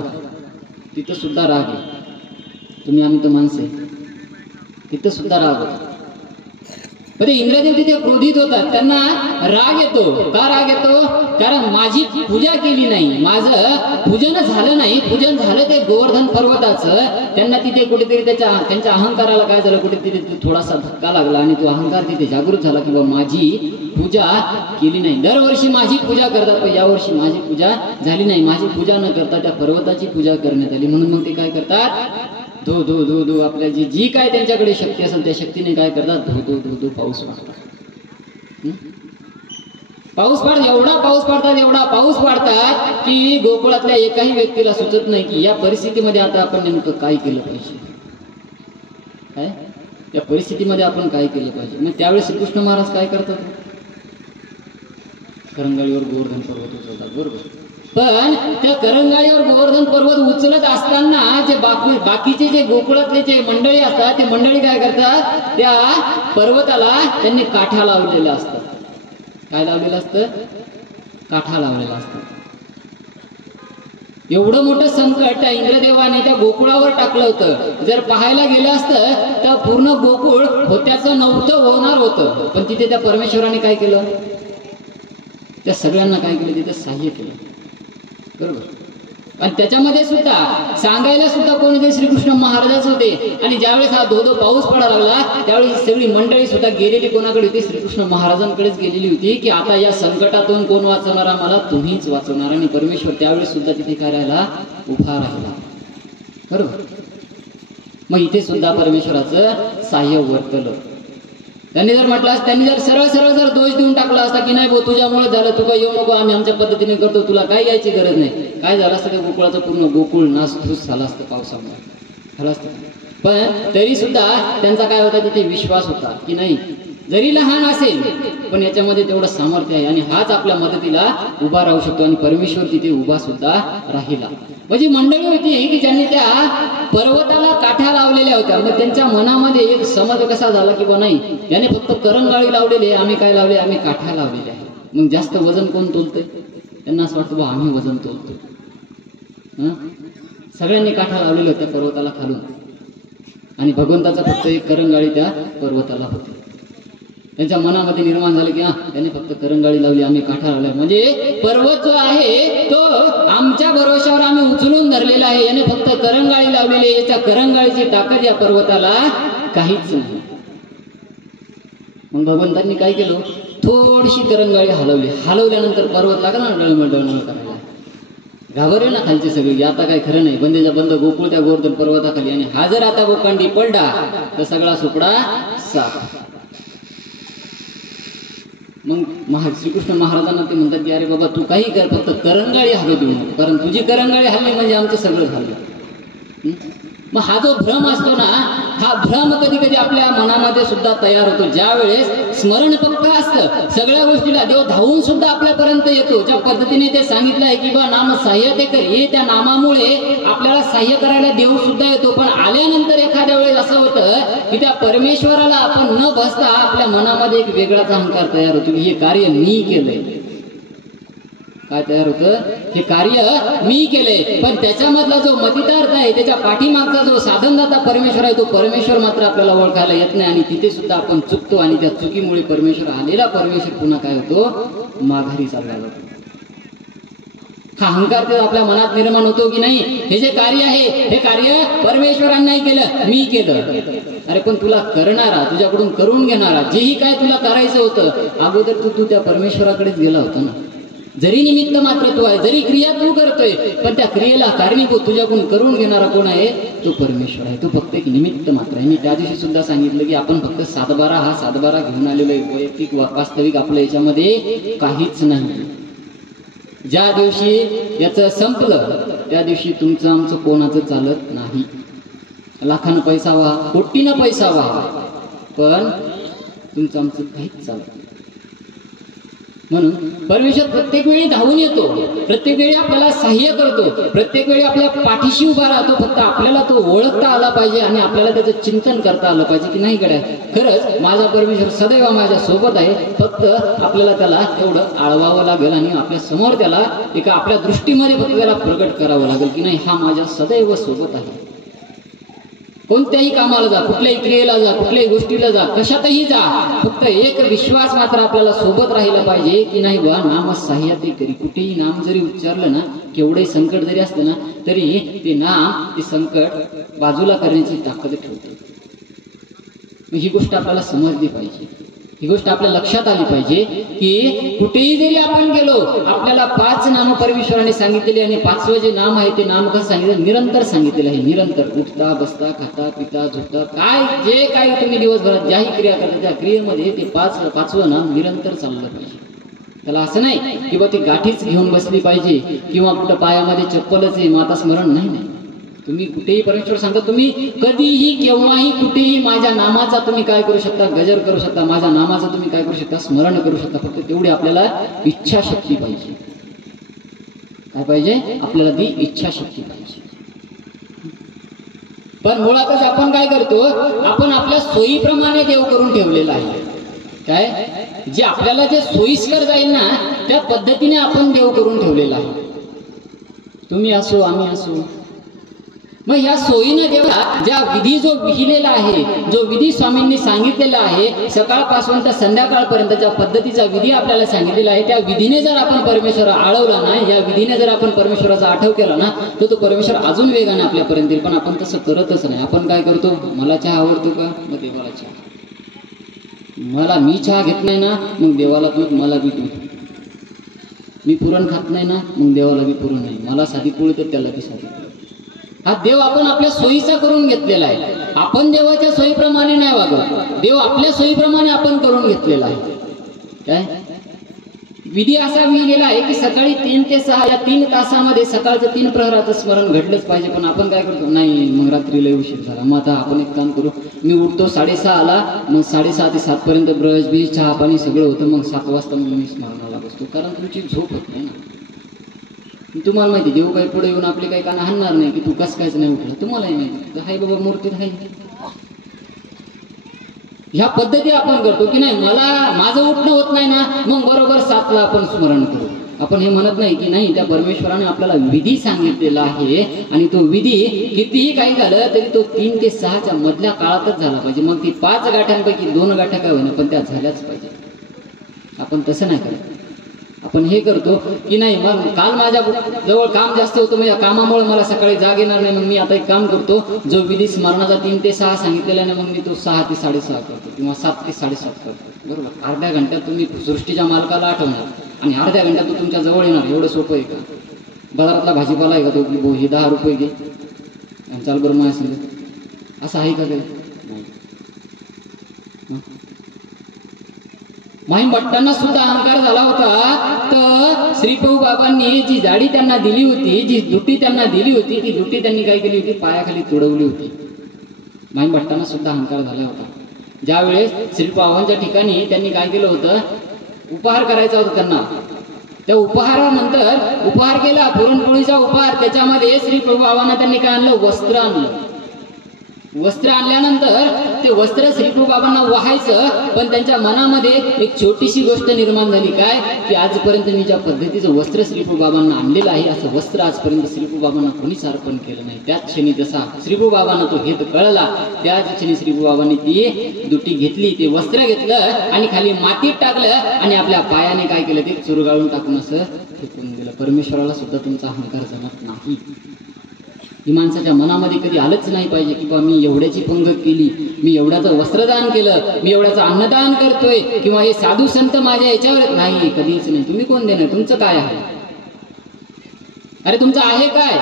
तिथं सुद्धा राग आहे. तुम्ही आम्ही तर माणसे, तिथं सुद्धा राग होता. ते इंद्रदेव तिथे क्रोधित होतात, त्यांना राग येतो. का राग येतो, कारण माझी पूजा केली नाही, माझं पूजन झालं नाही. पूजन झालं ते गोवर्धन पर्वताचं, त्यांना तिथे कुठेतरी त्यांच्या अहंकाराला काय झालं, कुठेतरी थोडासा धक्का लागला आणि तो अहंकार तिथे जागृत झाला की बाबा माझी पूजा केली नाही. दरवर्षी माझी पूजा करतात, पण यावर्षी माझी पूजा झाली नाही. माझी पूजा न करता त्या पर्वताची पूजा करण्यात आली. म्हणून मग ते काय करतात, धो धो धो धो आपल्या जी काय त्यांच्याकडे शक्ती असेल त्या शक्तीने काय करतात, धो धो धो धो पाऊस पाडतात. पाऊस पाड एवढा पाऊस पाडतात, एवढा पाऊस पाडतात की गोकुळातल्या एकाही व्यक्तीला सुचत नाही की या परिस्थितीमध्ये आता आपण नेमकं काय केलं पाहिजे, काय या परिस्थितीमध्ये आपण काय केलं पाहिजे. मग त्यावेळेस श्रीकृष्ण महाराज काय करतात, करंगाळीवर गोवर्धन पर्वत उचलतात. बरोबर. पण त्या करंगाळीवर गोवर्धन पर्वत उचलत असताना जे बाकीचे जे गोकुळातले जे मंडळी असतात, ते मंडळी काय करतात, त्या पर्वताला त्यांनी काठा लावलेलं असतं. काय लावलेलं असतं, काठा लावलेला असतं. एवढं मोठं संकट त्या इंद्रदेवाने त्या गोकुळावर टाकलं होतं. जर पाहायला गेलं असतं तर पूर्ण गोकुळ होत्याचं नव्हतं, होणार होतं. पण तिथे त्या परमेश्वराने काय केलं, त्या सगळ्यांना काय केलं, तिथे सहाय्य केलं. बरोबर. आणि त्याच्यामध्ये सुद्धा सांगायला सुद्धा कोणीतरी श्रीकृष्ण महाराजच होते. आणि ज्यावेळेस हा धोधो पाऊस पडायला लागला त्यावेळेस सगळी मंडळी सुद्धा गेलेली कोणाकडे होती, श्रीकृष्ण महाराजांकडेच गेलेली होती की आता या संकटातून कोण वाचवणार, आम्हाला तुम्हीच वाचवणार. आणि परमेश्वर त्यावेळेस सुद्धा तिथे काय राहिला, उभा राहिला. बरोबर. मग इथे सुद्धा परमेश्वराचं साह्य वर्तलं. त्यांनी जर म्हटलं, त्यांनी जर सरळ सरळ जर दोष देऊन टाकला असता की नाही भाऊ तुझ्यामुळे झालं, तू काय येऊ नको, आम्ही आमच्या पद्धतीने करतो, तुला काय यायची गरज नाही, काय झालं असतं, त्या गोकुळाचं पूर्ण गोकुळ नासधूस झाला असतं पावसामुळे, झालं असतं. पण तरी सुद्धा त्यांचा काय होता, तिथे विश्वास होता की नाही जरी लहान असेल पण याच्यामध्ये तेवढं सामर्थ्य आहे आणि हाच आपल्या मदतीला उभा राहू शकतो. आणि परमेश्वर तिथे उभा सुद्धा राहिला. म्हणजे मंडळी होती की ज्यांनी त्या पर्वताला काठ्या लावलेल्या होत्या. मग त्यांच्या मनामध्ये एक समज कसा झाला की बा नाही, याने फक्त करंगाळी लावलेली, आम्ही काय लावले, आम्ही काठ्या लावलेल्या आहे. मग जास्त वजन कोण तोलतंय, त्यांना असं वाटतं बा आम्ही वजन तोलतो. सगळ्यांनी काठ्या लावलेल्या होत्या पर्वताला खालून आणि भगवंताचा फक्त एक करंगाळी त्या पर्वताला होती. त्यांच्या मनामध्ये निर्माण झालं की त्याने फक्त करंगाळी लावली, आम्ही काठा लावला. म्हणजे पर्वत जो आहे तो आमच्या भरोश्यावर आम्ही उचलून धरलेला आहे, याने फक्त करंगाळी लावलेली आहे. याच्या करंगाळीची ताकद या पर्वताला काहीच नाही. मग भगवंतांनी काय केलं, थोडीशी करंगाळी हलवली. हलवल्यानंतर पर्वत लागला ना डळमळ डळमळ करायला. घाबरले ना खालचे सगळे, आता काय खरं नाही, बंदेचा बंद गोकुळ त्या गोवर्धन पर्वताखाली. आणि हा जर आता गोकांडी पडला तर सगळा सुपडा साफ. मग श्रीकृष्ण महाराजांना ते म्हणतात की अरे बाबा तू काही कर, फक्त करंगाळी हलवू देऊ नको, कारण तुझी करंगाळी हल्ली म्हणजे आमचं सगळं झालं. मग हा जो भ्रम असतो ना, हा भ्रम कधी कधी आपल्या मनामध्ये सुद्धा तयार होतो. ज्या वेळेस स्मरण पक्क असतं, सगळ्या गोष्टीला देव धावून सुद्धा आपल्यापर्यंत येतो. ज्या पद्धतीने ते सांगितलं आहे की बा नाम साह्य ते कर, हे त्या नामामुळे आपल्याला साह्य करायला देव सुद्धा येतो. पण आल्यानंतर एखाद्या वेळेस असं होतं की त्या परमेश्वराला आपण न बसता आपल्या मनामध्ये एक वेगळाच अहंकार तयार होतो की हे कार्य मी केलंय. काय तयार होतं, हे कार्य मी केलंय. पण त्याच्यामधला जो मतितार्थ आहे, त्याच्या पाठीमागचा जो साधनदाता परमेश्वर आहे, तो परमेश्वर मात्र आपल्याला ओळखायला येत नाही. आणि तिथे सुद्धा आपण चुकतो आणि त्या चुकीमुळे परमेश्वर आलेला परमेश्वर पुन्हा काय होतो, माघारी चालला जातो. हा अहंकार ते आपल्या मनात निर्माण होतो की नाही, हे जे कार्य आहे हे कार्य परमेश्वराने नाही केलं, मी केलं. अरे पण तुला करणारा, तुझ्याकडून करून घेणारा, जेही काय तुला करायचं होतं अगोदर तू त्या परमेश्वराकडेच गेला होता ना. जरी निमित्त मात्र तू आहे, जरी क्रिया तू करतोय, पण त्या क्रियेला कारणीभूत तुझ्याकडून करून घेणारा कोण आहे, तो परमेश्वर आहे. तो फक्त एक निमित्त मात्र आहे. मी त्या दिवशी सुद्धा सांगितलं की आपण फक्त सातबारा, हा सातबारा घेऊन आलेलो आहे. वैयक्तिक वास्तविक आपल्या याच्यामध्ये काहीच नाही. ज्या दिवशी याचं संपलं त्या दिवशी तुमचं आमचं कोणाचं चालत नाही. लाखानं पैसा व्हा, कोटीनं पैसा व्हा, पण तुमचं आमचं काहीच चालत नाही. म्हणून परमेश्वर प्रत्येक वेळी धावून येतो, प्रत्येक वेळी आपल्याला सहाय्य करतो, प्रत्येक वेळी आपल्या पाठीशी उभा राहतो. फक्त आपल्याला तो ओळखता आला पाहिजे आणि आपल्याला त्याचं चिंतन करता आलं पाहिजे की नाही गड्या, खरंच माझा परमेश्वर सदैव माझ्या सोबत आहे. फक्त आपल्याला त्याला तेवढं आळवावं लागेल आणि आपल्या समोर त्याला एका आपल्या दृष्टीमध्ये फक्त त्याला प्रगट करावं लागेल की नाही हा माझ्या सदैव सोबत आहे. कोणत्याही कामाला जा, कुठल्याही क्रियेला जा, कुठल्याही गोष्टीला जा, कशातही जा, फक्त एक विश्वास मात्र आपल्याला सोबत राहिला पाहिजे की नाही बा नाम सहाय्यते करी. कुठेही नाम जरी उच्चारलं ना, केवढे संकट जरी असलं ना, तरी ते नाम ते संकट बाजूला करण्याची ताकद ठेवते. ही गोष्ट आपल्याला समजली पाहिजे, ही गोष्ट आपल्या लक्षात आली पाहिजे की कुठेही जरी आपण गेलो, आपल्याला 5 नाम परमेश्वराने सांगितलेले आणि 5वं जे नाम आहे ते नाम कसं सांगितलं, निरंतर सांगितलेलं आहे. निरंतर उठता बसता खाता पिता झोपता काय जे काही तुम्ही दिवसभरात ज्याही क्रिया करता त्या क्रियेमध्ये ते 5वं नाम निरंतर चाललं पाहिजे. त्याला असं नाही की बा ती गाठीच घेऊन बसली पाहिजे किंवा कुठं पायामध्ये चप्पलच आहे माता स्मरण नाही. तुम्ही कुठेही परमेश्वर सांगता, तुम्ही कधीही केव्हाही कुठेही माझ्या नामाचा तुम्ही काय करू शकता, गजर करू शकता, माझ्या नामाचा तुम्ही काय करू शकता, स्मरण करू शकता. फक्त तेवढी आपल्याला इच्छाशक्ती पाहिजे. काय पाहिजे आपल्याला, ती इच्छाशक्ती पाहिजे. पण मुळातच आपण काय करतो, आपण आपल्या सोयीप्रमाणे देव करून ठेवलेला आहे. काय जे आपल्याला जे सोयीस्कर जाईल ना त्या पद्धतीने आपण देव करून ठेवलेला आहे. तुम्ही असो आम्ही असो, मग ह्या सोयीनं देवा ज्या विधी जो विहिलेला आहे, जो विधी स्वामींनी सांगितलेला आहे, सकाळपासून तर संध्याकाळपर्यंतच्या पद्धतीचा विधी आपल्याला सांगितलेला आहे, त्या विधीने जर आपण परमेश्वर आळवला ना, या विधीने जर आपण परमेश्वराचा आठव केला ना, तर तो परमेश्वर अजून वेगाने आपल्यापर्यंत येईल. पण आपण तसं करतच नाही. आपण काय करतो, मला चहा आवडतो का, मग देवाला चहा. मला मी चहा घेत नाही ना, मग देवाला दूध, मला बी दूध. मी पुरण खात नाही ना, मग देवाला बी पुरण नाही. मला साधी पोळी तर त्याला बी साधी. हा देव आपण आपल्या सोयीचा करून घेतलेला आहे. आपण देवाच्या सोयीप्रमाणे नाही वागत, देव आपल्या सोयीप्रमाणे आपण करून घेतलेला आहे. काय विधी असा विहिलेला आहे की सकाळी 3 ते 6 या 3 तासामध्ये सकाळचं 3 प्रहराचं स्मरण घडलंच पाहिजे. पण आपण काय करतो, नाही मग रात्रीला उशीर झाला, मग आता आपण एक काम करू, मी उठतो 6:30ला, मग 6:30 ते 7 पर्यंत ब्रश बी चहा पाणी सगळं होतं, मग 7 वाजता मग मी स्मरणाला बसतो. कारण तुमची झोप होत नाही ना. तुम्हाला माहिती देव काही पुढे येऊन आपले काही काना हाणणार नाही की तू कस कायच नाही उठलं, तुम्हालाही माहिती हाय बाबा मूर्तीत हाय. ह्या पद्धती आपण करतो की नाही मला माझं उठणं होत नाही ना, मग बरोबर 7ला आपण स्मरण करू. आपण हे म्हणत नाही की नाही, त्या परमेश्वराने आपल्याला विधी सांगितलेला आहे आणि तो विधी कितीही काही झालं तरी तो 3 ते 6च्या मधल्या काळातच झाला पाहिजे. मग ती 5 गाठ्यांपैकी 2 गाठ्या काय होईना पण त्या झाल्याच पाहिजे. आपण तसं नाही करत. आपण हे करतो की नाही मग काल माझ्या जवळ काम जास्त होतं, मग या कामामुळे मला सकाळी जाग येणार नाही, मग मी आता एक काम करतो, जो विधी स्मरणाचा 3 ते 6 सांगितलेला नाही, मग मी तो 6 ते 6:30 करतो किंवा 7 ते 7:30 करतो. बरोबर, अर्ध्या घंट्यात तुम्ही सृष्टीच्या मालकाला आठवणार आणि अर्ध्या घंट्यात तो तुमच्या जवळ येणार. एवढं सोपं आहे का? बाजारातला भाजीपाला आहे का तो की हे 10 रुपये घे आणि चाल बरं माझ्या सांगत, असं आहे का काही? माहीम भट्टांना सुद्धा अहंकार झाला होता, तर श्री प्रभू बाबांनी जी जाडी त्यांना दिली होती, जी दुटी त्यांना दिली होती, ती दुटी त्यांनी काय केली होती, पायाखाली तुडवली होती. माहीम भट्टांना सुद्धा अहंकार झाला होता. ज्यावेळेस श्री बाबांच्या ठिकाणी त्यांनी काय केलं होतं, उपहार करायचा होता त्यांना. त्या उपहारानंतर उपहार केला, पुरणपोळीचा उपहार, त्याच्यामध्ये श्री प्रभू बाबांना त्यांनी काय आणलं, वस्त्र आणलं. वस्त्र आणल्यानंतर ते वस्त्र श्रीप्रभू बाबांना वाहायचं, पण त्यांच्या मनामध्ये एक छोटीशी गोष्ट निर्माण झाली, काय की आजपर्यंत मी ज्या पद्धतीचं वस्त्र श्रीप्रभू बाबांना आणलेलं आहे, असं वस्त्र आजपर्यंत श्रीप्रभू बाबांना कोणीच अर्पण केलं नाही. त्याच क्षणी जसा श्रीप्रभू बाबांना तो हेत कळला, त्याच क्षणी श्रीप्रभू बाबांनी ती दुटी घेतली, ते वस्त्र घेतलं आणि खाली मातीत टाकलं आणि आपल्या पायाने काय केलं, ते चुरगाळून टाकून असं फेकून दिलं. परमेश्वराला सुद्धा तुमचा अहंकार जमत नाही. ही माणसाच्या मनामध्ये कधी आलंच नाही पाहिजे की बा मी एवढ्याची पंगत केली, मी एवढ्याचं वस्त्रदान केलं, मी एवढ्याचं अन्नदान करतोय, किंवा हे साधू संत माझ्या याच्यावर नाही, कधीच नाही. तुम्ही कोण देणार, तुमचं काय आहे? अरे तुमचं आहे काय?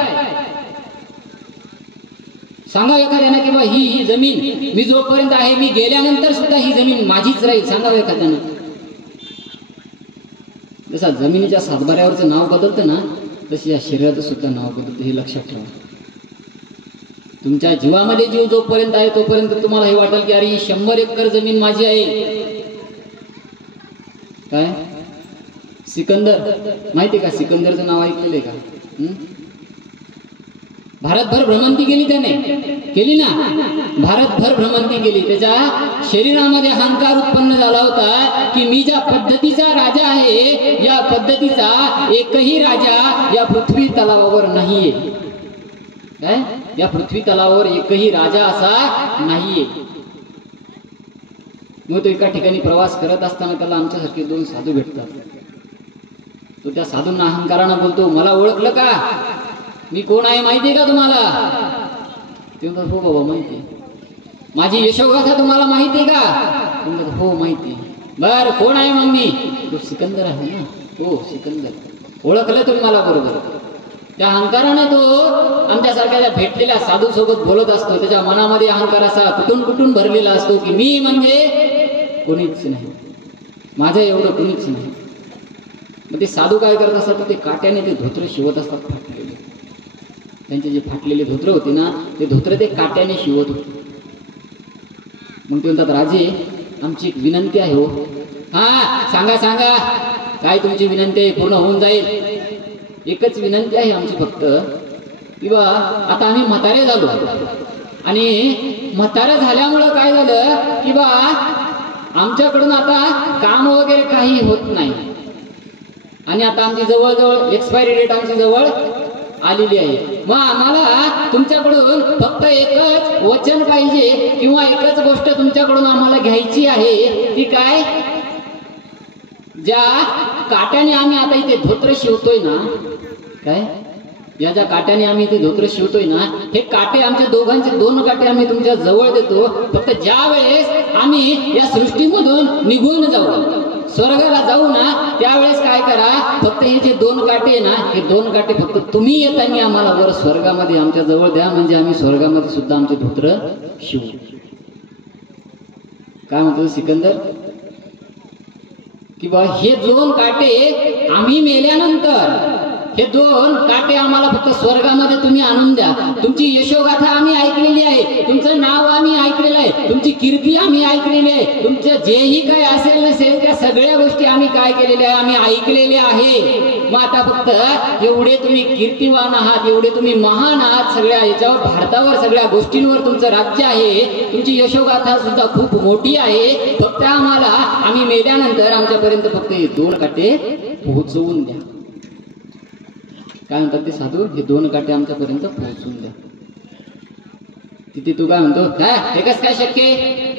सांगा एखाद्यानं की बा ही जमीन मी जोपर्यंत आहे, मी गेल्यानंतर सुद्धा ही जमीन माझीच राहील. सांगा एखाद्यानं. जसा जमिनीच्या सातबाऱ्यावरचं नाव बदलतं ना, तशी या शरीराचं सुद्धा नाव बदलतं, हे लक्षात ठेवा. तुमच्या जीवामध्ये जीव जोपर्यंत आहे तोपर्यंत तुम्हाला हे वाटेल की अरे 100 एकर जमीन माझी आहे. काय सिकंदर माहिती का? सिकंदरचं नाव ऐकलेलं आहे का? भारतभर भ्रमंती केली त्याने, केली ना, भारतभर भ्रमंती केली. त्याच्या शरीरामध्ये अहंकार उत्पन्न झाला होता की मी ज्या पद्धतीचा राजा आहे या पद्धतीचा एकही राजा या पृथ्वी तलावावर नाहीये. काय? या पृथ्वी तलावावर एकही राजा असा नाहीये. मग तो एका ठिकाणी प्रवास करत असताना त्याला आमच्यासारखे 2 साधू भेटतात. तो त्या साधूंना अहंकारानं बोलतो, मला ओळखलं का? मी कोण आहे माहितीये का तुम्हाला? ते म्हणतात हो बाबा माहिती. माझी यशोगाथा तुम्हाला माहितीये का? ते म्हणतात हो माहिती. बर कोण आहे मग मी? तो सिकंदर आहे ना. हो सिकंदर. ओळखलं तुम्ही मला बरोबर. त्या अहंकाराने तो आमच्यासारख्या त्या भेटलेल्या साधू सोबत बोलत असतो. त्याच्या मनामध्ये अहंकार असा कुठून कुठून भरलेला असतो की मी म्हणजे कोणीच नाही, माझं एवढं कोणीच नाही. मग ते साधू काय करत असतात, ते काट्याने ते धोत्र शिवत असतात फाटलेले. त्यांचे जे फाटलेले धोत्र होते ना, ते धोत्र ते काट्याने शिवत होते. मग ते म्हणतात राजे आमची एक विनंती आहे हो. हा सांगा सांगा, काय तुमची विनंती आहे? पूर्ण होऊन जाईल. एकच विनंती आहे आमची फक्त, किंवा आता आम्ही म्हातारे झालो आणि म्हातारे झाल्यामुळं काय झालं की बा आमच्याकडून आता काम वगैरे काही होत नाही आणि आता आमची जवळजवळ एक्सपायरी डेट आमची जवळ आलेली आहे. मग आम्हाला तुमच्याकडून फक्त एकच वचन पाहिजे किंवा एकच गोष्ट तुमच्याकडून आम्हाला घ्यायची आहे. ती काय? ज्या काट्याने आम्ही आता इथे धोत्र शिवतोय ना, काय या ज्या काट्याने आम्ही इथे धोत्र शिवतोय ना, हे काटे आमच्या दोघांचे 2 काटे आम्ही तुमच्या जवळ देतो. फक्त ज्या वेळेस आम्ही या सृष्टीमधून निघून जाऊ, स्वर्गाला जाऊ ना, त्यावेळेस काय करा, फक्त हे जे 2 काटे ना, हे 2 काटे फक्त तुम्ही येताना आम्हाला वर स्वर्गामध्ये आमच्या जवळ द्या, म्हणजे आम्ही स्वर्गामध्ये सुद्धा आमचे धोत्र शिवू. काय म्हणतो सिकंदर की बा हे 2 काटे आम्ही मेल्यानंतर हे 2 काटे आम्हाला फक्त स्वर्गामध्ये तुम्ही आणून द्या. तुमची यशोगाथा आम्ही ऐकलेली आहे, तुमचं नाव आम्ही ऐकलेलं आहे, तुमची कीर्ती आम्ही ऐकलेली आहे, तुमचं जेही काय असेल नसेल त्या सगळ्या गोष्टी आम्ही काय केलेल्या आहे, आम्ही ऐकलेल्या आहे. मग आता फक्त एवढे तुम्ही कीर्तिवान आहात, एवढे तुम्ही महान आहात, सगळ्या याच्यावर भारतावर सगळ्या गोष्टींवर तुमचं राज्य आहे, तुमची यशोगाथा सुद्धा खूप मोठी आहे. फक्त आम्हाला आम्ही मेल्यानंतर आमच्यापर्यंत फक्त हे 2 काटे पोहोचवून द्या. काय म्हणतात ते साधू, हे 2 काटे आमच्यापर्यंत पोहोचून द्या. तिथे तू काय म्हणतो, हे कसं काय शक्य आहे?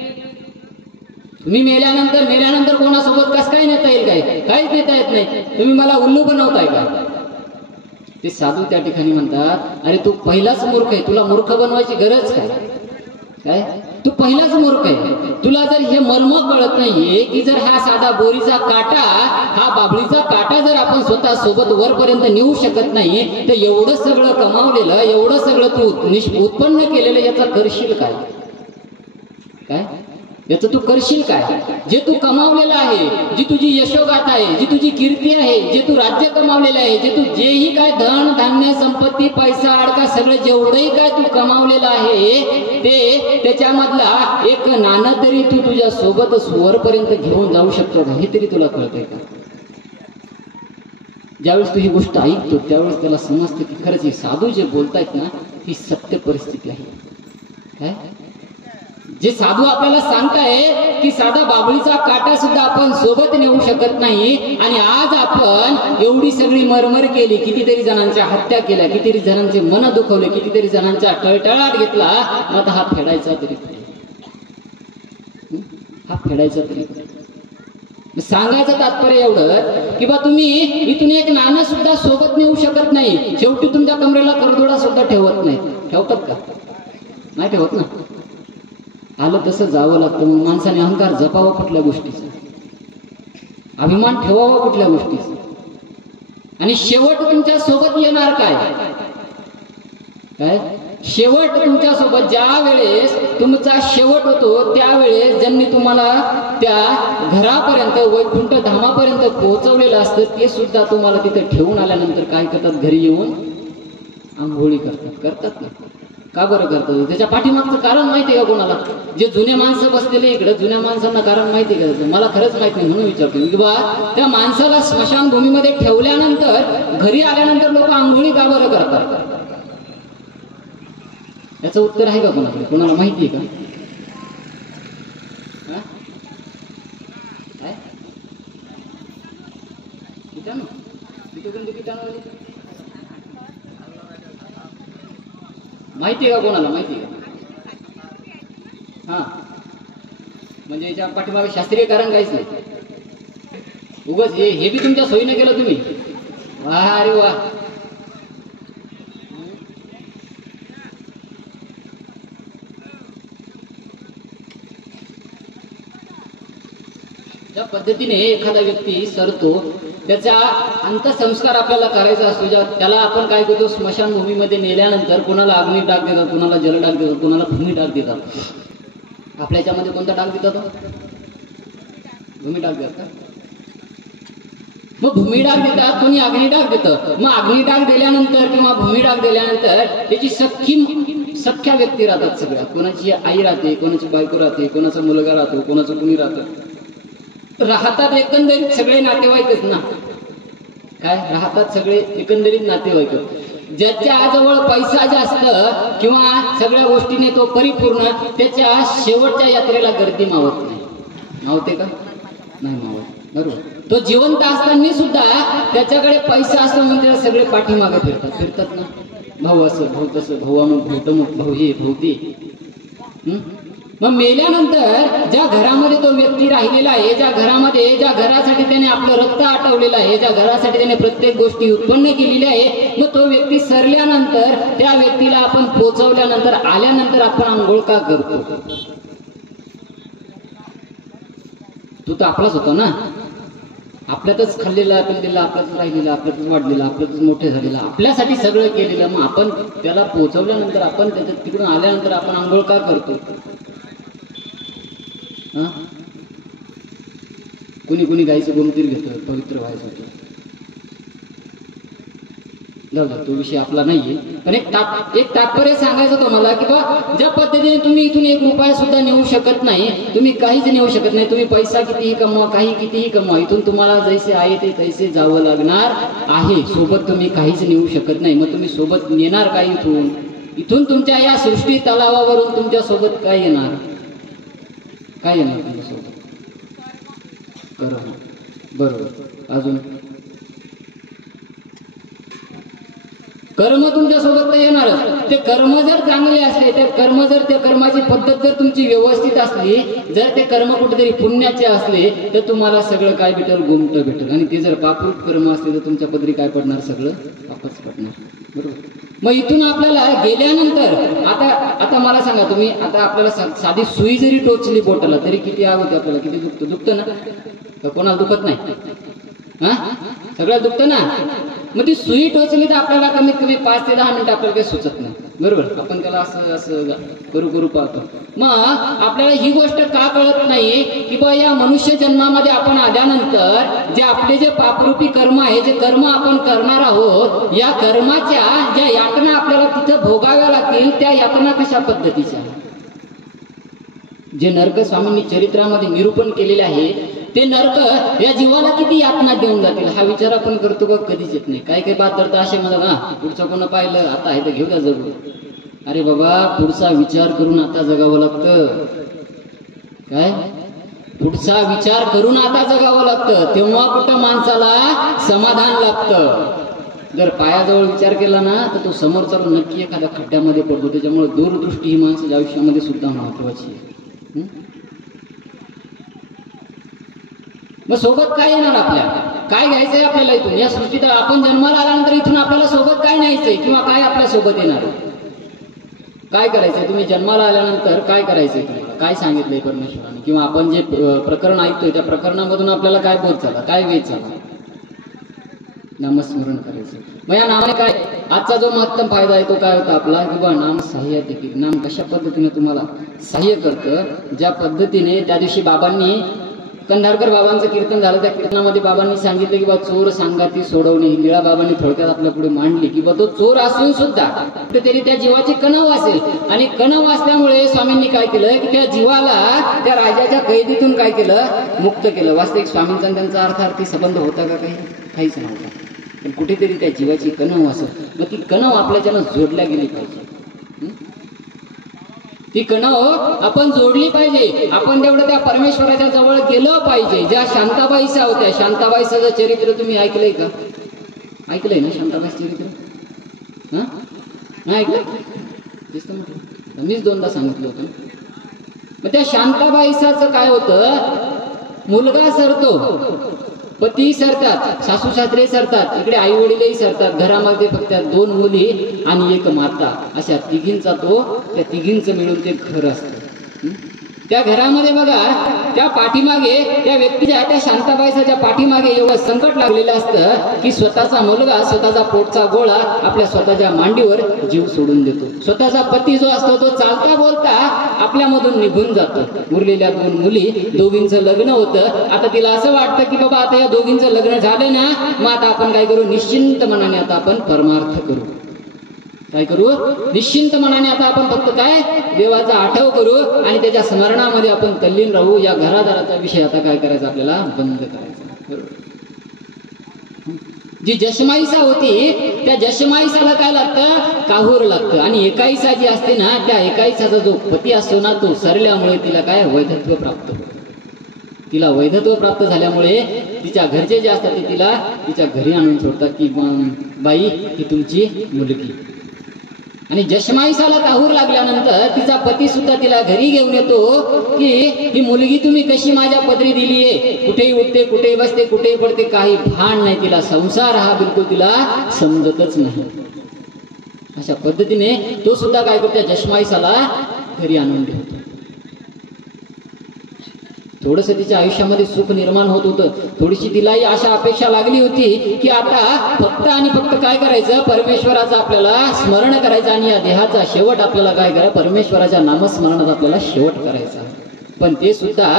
तुम्ही मेल्यानंतर कोणासोबत कसं काय नेता येईल? काय काहीच नेता येत नाही. तुम्ही मला उल्लू बनवताय का? ते साधू त्या ठिकाणी म्हणतात, अरे तू पहिलाच मूर्ख आहे, तुला मूर्ख बनवायची गरज काय? काय तू पहिलाच मूर्ख आहे. तुला जर हे मर्म कळत नाहीये की जर हा साधा बोरीचा काटा, हा बाभळीचा काटा जर आपण स्वतः सोबत वरपर्यंत नेऊ शकत नाही, तर एवढं सगळं कमावलेलं, एवढं सगळं तू उत्पन्न केलेलं याचा करशील काय? काय याचं तू करशील काय? जे तू कमावलेलं आहे, जी तुझी यशोगाथा आहे, जी तुझी कीर्ती आहे, जे तू राज्य कमावलेलं आहे, जे तू जेही काय धन धान्य संपत्ती पैसा अडका सगळं जेवढंही काय तू कमावलेलं आहे, ते त्याच्यामधला एक नाणं तरी तू तुझ्या सोबत वरपर्यंत घेऊन जाऊ शकतो का? हे तरी तुला कळतंय का? ज्यावेळेस तू ही गोष्ट ऐकतो त्यावेळेस त्याला समजतं की खरंच हे साधू जे बोलतायत ना, ही सत्य परिस्थिती आहे. काय जे साधू आपल्याला सांगताय की साधा बाभळीचा काटा सुद्धा आपण सोबत नेऊ शकत नाही, आणि आज आपण एवढी सगळी मरमर केली, कितीतरी जणांच्या हत्या केल्या, कितीतरी जणांचे मन दुखवले, कितीतरी जणांचा टळटळाट घेतला, आता हा फेडायचा तरी हा फेडायचा तरी. सांगायचं तात्पर्य एवढं की बा तुम्ही इथून एक नाणं सुद्धा सोबत नेऊ शकत नाही, शेवटी तुमच्या कमरेला करदोडा सुद्धा ठेवत नाही. ठेवतात का? नाही ठेवत ना. आलं तसं जावं लागतं. मग माणसाने अहंकार जपावा कुठल्या गोष्टीचा, अभिमान ठेवावा कुठल्या गोष्टीचा, आणि शेवट तुमच्या सोबत येणार काय? काय शेवट तुमच्या सोबत ज्या वेळेस तुमचा शेवट होतो त्यावेळेस ज्यांनी तुम्हाला त्या घरापर्यंत वैकुंठ धामापर्यंत पोहोचवलेलं असतं ते सुद्धा तुम्हाला तिथे ठेवून आल्यानंतर काय करतात, घरी येऊन आंघोळी करतात ना. का बरं करतात? त्याच्या पाठीमागचं कारण माहिती आहे का कोणाला? जे जुने माणसं बसलेले इकडे, जुन्या माणसांना कारण माहिती आहे का? मला खरंच माहित नाही म्हणून विचारतो की बा त्या माणसाला स्मशानभूमीमध्ये ठेवल्यानंतर घरी आल्यानंतर लोक आंघोळी का बरं करतात? याचं उत्तर आहे का कोणाकडे? कोणाला माहिती आहे का? माहिती आहे का कोणाला? माहिती आहे का? हा, म्हणजे याच्या पाठीमागे शास्त्रीय कारण काहीच नाही, उगाच हे बी तुमच्या सोयीने केलं तुम्ही. वा अरे वा. ज्या पद्धतीने एखादा व्यक्ती सरतो त्याचा अंत्यसंस्कार आपल्याला करायचा असतो, त्याला आपण काय करतो, स्मशानभूमीमध्ये नेल्यानंतर कोणाला अग्नी टाक देतात, कोणाला जल टाक देतात, कोणाला भूमी टाक देतात. आपल्या याच्यामध्ये कोणता टाक देतात? भूमी टाक देतात. मग भूमी टाक देतात, कोणी अग्नी टाक देतं. मग अग्नी टाक दिल्यानंतर किंवा भूमी टाक दिल्यानंतर त्याची सख्या व्यक्ती राहतात सगळ्या. कोणाची आई राहते, कोणाची बायको राहते, कोणाचा मुलगा राहतो, कोणाचं कुणी राहतं. राहतात एकंदरीत सगळे नातेवाईकच ना. काय राहतात? सगळे एकंदरीत नातेवाईक. ज्याच्या जवळ पैसा जास्त किंवा सगळ्या गोष्टीने तो परिपूर्ण, त्याच्या शेवटच्या यात्रेला गर्दी मावत नाही. मावते का? नाही मावत. बरोबर. तो जिवंत असताना सुद्धा त्याच्याकडे पैसा असतो म्हणून त्याला सगळे पाठीमागे फिरतात ना. भाऊ असं, भाऊ तसं, भाऊ अमुक, भाऊ तमुक, भाऊ हे, भाऊ ते. मग मेल्यानंतर ज्या घरामध्ये तो व्यक्ती राहिलेला आहे, ज्या घरामध्ये, ज्या घरासाठी त्याने आपलं रक्त आटवलेलं आहे, ज्या घरासाठी त्याने प्रत्येक गोष्टी उत्पन्न केलेल्या आहे, मग तो व्यक्ती सरल्यानंतर त्या व्यक्तीला आपण पोचवल्यानंतर आल्यानंतर आपण आंघोळ का करतो? तो तर आपलाच होता ना. आपल्यातच खाल्लेला, पिल्लेला, आपल्यातच राहिलेला, आपल्यातच वाढलेला, आपल्यातच मोठे झालेला, आपल्यासाठी सगळं केलेलं. मग आपण त्याला पोचवल्यानंतर, आपण त्याच्या तिकडून आल्यानंतर आपण आंघोळ का करतो? कुणी कुणी गायचं गोमतीर घेतं पवित्र व्हायसाठी. जाऊ द्या, तो विषय आपला नाहीये. पण एक तात्पर्य सांगायचं तुम्हाला की बा ज्या पद्धतीने तुम्ही इथून एक रुपया सुद्धा नेऊ शकत नाही, तुम्ही काहीच नेऊ शकत नाही. तुम्ही पैसा कितीही कमवा, काही कितीही कमवा, इथून तुम्हाला जैसे आहे ते तैसे जावं लागणार आहे. सोबत तुम्ही काहीच नेऊ शकत नाही. मग तुम्ही सोबत नेणार काय? इथून तुमच्या या सृष्टी तलावावरून तुमच्या सोबत काय येणार? काय येणार तुमच्यासोबत? कर्म. बरोबर. अजून कर्म तुमच्यासोबत तर येणारच. ते कर्म जर चांगले असले, ते कर्म जर, त्या कर्माची पद्धत जर तुमची व्यवस्थित असली, जर ते कर्म कुठेतरी पुण्याचे असले तर तुम्हाला सगळं काय भेटेल? गोमटं भेटेल. आणि ते जर पापरूप कर्म असले तर तुमच्या पदरी काय पडणार? सगळं पापच पडणार. बरोबर. मग इथून आपल्याला गेल्यानंतर आता मला सांगा तुम्ही, आता आपल्याला साधी सुई जरी टोचली बोटाला तरी किती आग होते आपल्याला? किती दुखतं? दुखतं ना? तर कोणाला दुखत नाही? हा, सगळं दुखतं ना. मग ती सुई टोचली तर आपल्याला कमीत कमी 5 ते 10 मिनिटं आपल्याला काही सुचत नाही. बरोबर. आपण त्याला असं करू पाहतो. मग आपल्याला ही गोष्ट का कळत नाही की बा या मनुष्य जन्मामध्ये आपण आल्यानंतर जे आपले जे पापरूपी कर्म आहे, जे कर्म आपण करणार आहोत, या कर्माच्या ज्या यातना आपल्याला तिथं भोगाव्या लागतील, त्या यातना कशा पद्धतीच्या? जे नरक स्वामींनी चरित्रामध्ये निरूपण केलेले आहे ते नरक या जीवाला किती यातना देऊन जातील हा विचार आपण करतो का? कधीच येत नाही. काही बात करता असे म्हणतात, हा पुढचं कोण पाहिलं, आता आहे तर घेऊ द्या जगू. अरे बाबा, पुढचा विचार करून आता जगावं लागतं. काय? पुढचा विचार करून आता जगावं लागतं. तेव्हा कुठं माणसाला समाधान लागतं. जर पायाजवळ विचार केला ना तर तो समोर चालून नक्की एखाद्या खड्ड्यामध्ये पडतो. त्याच्यामुळे दूरदृष्टी ही माणसाच्या आयुष्यामध्ये सुद्धा महत्वाची आहे. मग सोबत काय येणार? आपल्या काय घ्यायचंय आपल्याला इथून? या सृष्टीत आपण जन्माला आल्यानंतर इथून आपल्याला सोबत काय न्यायचंय किंवा काय आपल्या सोबत येणार? काय करायचंय? तुम्ही जन्माला आल्यानंतर काय करायचंय? तुम्हाला काय सांगितलंय परमेश्वराने? किंवा आपण जे प्रकरण ऐकतोय त्या प्रकरणामधून आपल्याला काय बोध झाला, काय वेध झाला? नामस्मरण करायचं. मग या नामाने काय आजचा जो महत्तम फायदा आहे तो काय होता आपला? किंवा नाम सहाय्य देखील. नाम कशा पद्धतीने तुम्हाला सहाय्य करतं? ज्या पद्धतीने त्या दिवशी बाबांनी कंधारकर बाबांचं कीर्तन झालं. त्या कीर्तनामध्ये बाबांनी सांगितलं की बा चोर सांगाती सोडवणे. लीळा बाबांनी थोडक्यात आपल्या पुढे मांडली की बा तो चोर असून सुद्धा कुठेतरी त्या जीवाची कणव असेल, आणि कणव असल्यामुळे स्वामींनी काय केलं की त्या जीवाला त्या राजाच्या कैदीतून काय केलं, मुक्त केलं. वास्तविक स्वामींचा त्यांचा अर्थार्थी संबंध होता का? काहीच नव्हता. पण कुठेतरी त्या जीवाची कणव असत, मग ती कणव आपल्याच्यानं जोडल्या गेली पाहिजे. ती कणव आपण जोडली पाहिजे. आपण तेवढं त्या परमेश्वराच्या जवळ गेलं पाहिजे. ज्या शांताबाईसा होत्या, शांताबाईचं चरित्र तुम्ही ऐकलंय का? ऐकलंय ना शांताबाईचं चरित्र? नाही ऐकलं? मीच दोनदा सांगितलं होतं. मग त्या शांताबाईसाचं काय होतं, मुलगा सरतो, पती सरतात, सासू सासरे सरतात, इकडे आई वडीलही सरतात. घरामध्ये फक्त 2 मुली आणि 1 माता, अशा तिघींचा त्या तिघींचं मिळून ते घर असतं. त्या घरामध्ये बघा, त्या पाठीमागे त्या व्यक्तीच्या, त्या शांताबाईच्या पाठीमागे एवढं संकट लागलेलं असतं की स्वतःचा मुलगा, स्वतःचा पोटचा गोळा आपल्या स्वतःच्या मांडीवर जीव सोडून देतो. स्वतःचा पती जो असतो तो चालता बोलता आपल्यामधून निघून जातो. उरलेल्या 2 मुली, दोघींचं लग्न होतं. आता तिला असं वाटतं की बाबा आता या दोघींचं लग्न झालं ना, मग आता आपण काय करू, निश्चिंत मनाने आता आपण परमार्थ करू. काय करू, निश्चिंत मनाने आता आपण फक्त काय, देवाचा आठव करू आणि त्याच्या स्मरणामध्ये आपण तल्लीन राहू. या घरादाराचा विषय आता काय करायचा, आपल्याला बंद करायचा. बरोबर. जी जशमाईसा होती, त्या जशमाईसाला काय लागतं, काहूर लागतं. आणि एकाईसा जी असते ना, त्या एकाईसाचा जो पती असतो ना, तो सरल्यामुळे तिला काय, वैधत्व प्राप्त होतं. तिला वैधत्व प्राप्त झाल्यामुळे तिच्या घरचे जे असतात ते तिला तिच्या घरी आणून सोडतात की बाई ही तुमची मुलगी. आणि जशमाईसाला काहूर लागल्यानंतर तिचा पती सुद्धा तिला घरी घेऊन येतो की ही मुलगी तुम्ही कशी माझ्या पदरी दिली आहे. कुठेही उठते, कुठेही बसते, कुठेही पडते, काही भान नाही तिला. संसार हा बिलकुल तिला समजतच नाही. अशा पद्धतीने तो सुद्धा काय करतो, जशमाईसाला घरी आणून ठेवतो. थोडस तिच्या आयुष्यामध्ये सुख निर्माण होत होतं. थोडीशी तिलाही अशा अपेक्षा लागली होती की आता फक्त आणि फक्त काय करायचं, परमेश्वराचं आपल्याला स्मरण करायचं आणि या देहाचा शेवट आपल्याला काय करायचं, परमेश्वराच्या नामस्मरणात आपल्याला शेवट करायचा. पण ते सुद्धा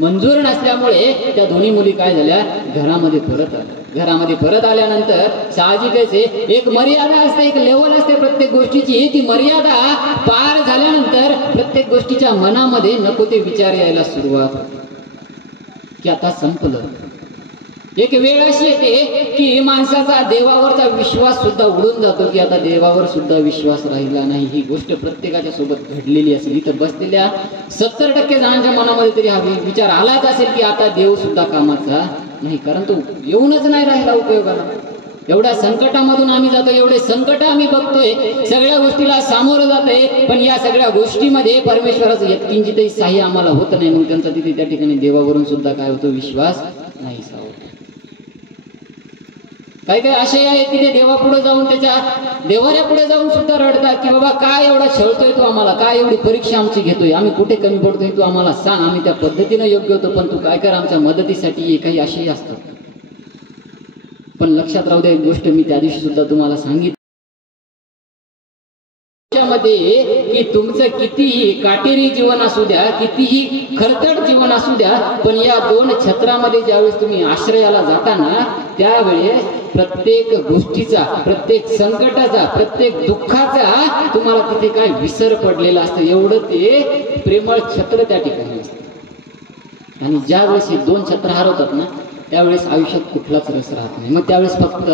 मंजूर नसल्यामुळे त्या दोन्ही मुली काय झाल्या, घरामध्ये परत आल्या. घरामध्ये परत आल्यानंतर साहजिकच एक मर्यादा असते, एक लेवल असते प्रत्येक गोष्टीची. ती मर्यादा पार झाल्यानंतर प्रत्येक गोष्टीच्या मनामध्ये नको ते विचार यायला सुरुवात की आता संपलं. एक वेळ अशी येते की माणसाचा देवावरचा विश्वास सुद्धा उडून जातो की आता देवावर सुद्धा विश्वास राहिला नाही. ही गोष्ट प्रत्येकाच्या सोबत घडलेली असेल. इथं बसलेल्या 70% जणांच्या मनामध्ये तरी हा विचार आलाच असेल की आता देव सुद्धा कामाचा नाही, कारण तो येऊनच नाही राहिला उपयोगाला. एवढ्या संकटामधून आम्ही जातो, एवढे संकट आम्ही बघतोय, सगळ्या गोष्टीला सामोरं जातोय, पण या सगळ्या गोष्टीमध्ये परमेश्वराचं यत्किंचितही सहाय्य आम्हाला होत नाही. मग त्यांचा तिथे त्या ठिकाणी देवावरून सुद्धा काय होतो, विश्वास नाहीसा होतो. काही काही असे आहेत की ते देवापुढे जाऊन, त्याच्या देवाऱ्या पुढे जाऊन सुद्धा रडतात की बाबा काय एवढा छळतोय तू आम्हाला, काय एवढी परीक्षा आमची घेतोय, आम्ही कुठे कमी पडतोय तू आम्हाला सांग, आम्ही त्या पद्धतीने योग्य होतो, पण तू काय कर आमच्या मदतीसाठी. काही असेही असतात. पण लक्षात राहू द्या एक गोष्ट, मी त्या दिवशी सुद्धा तुम्हाला सांगितलं की तुमचं कितीही काटेरी जीवन असू द्या, कितीही खरतड जीवन असू द्या, पण या 2 छत्रामध्ये ज्यावेळेस तुम्ही आश्रयाला जाताना त्यावेळेस प्रत्येक गोष्टीचा, प्रत्येक संकटाचा, प्रत्येक दुःखाचा तुम्हाला तिथे काय विसर पडलेला असतं. एवढं ते प्रेमळ छत्र त्या ठिकाणी असतं. आणि ज्यावेळेस हे 2 छत्र हरवतात ना, त्यावेळेस आयुष्यात कुठलाच रस राहत नाही. मग त्यावेळेस फक्त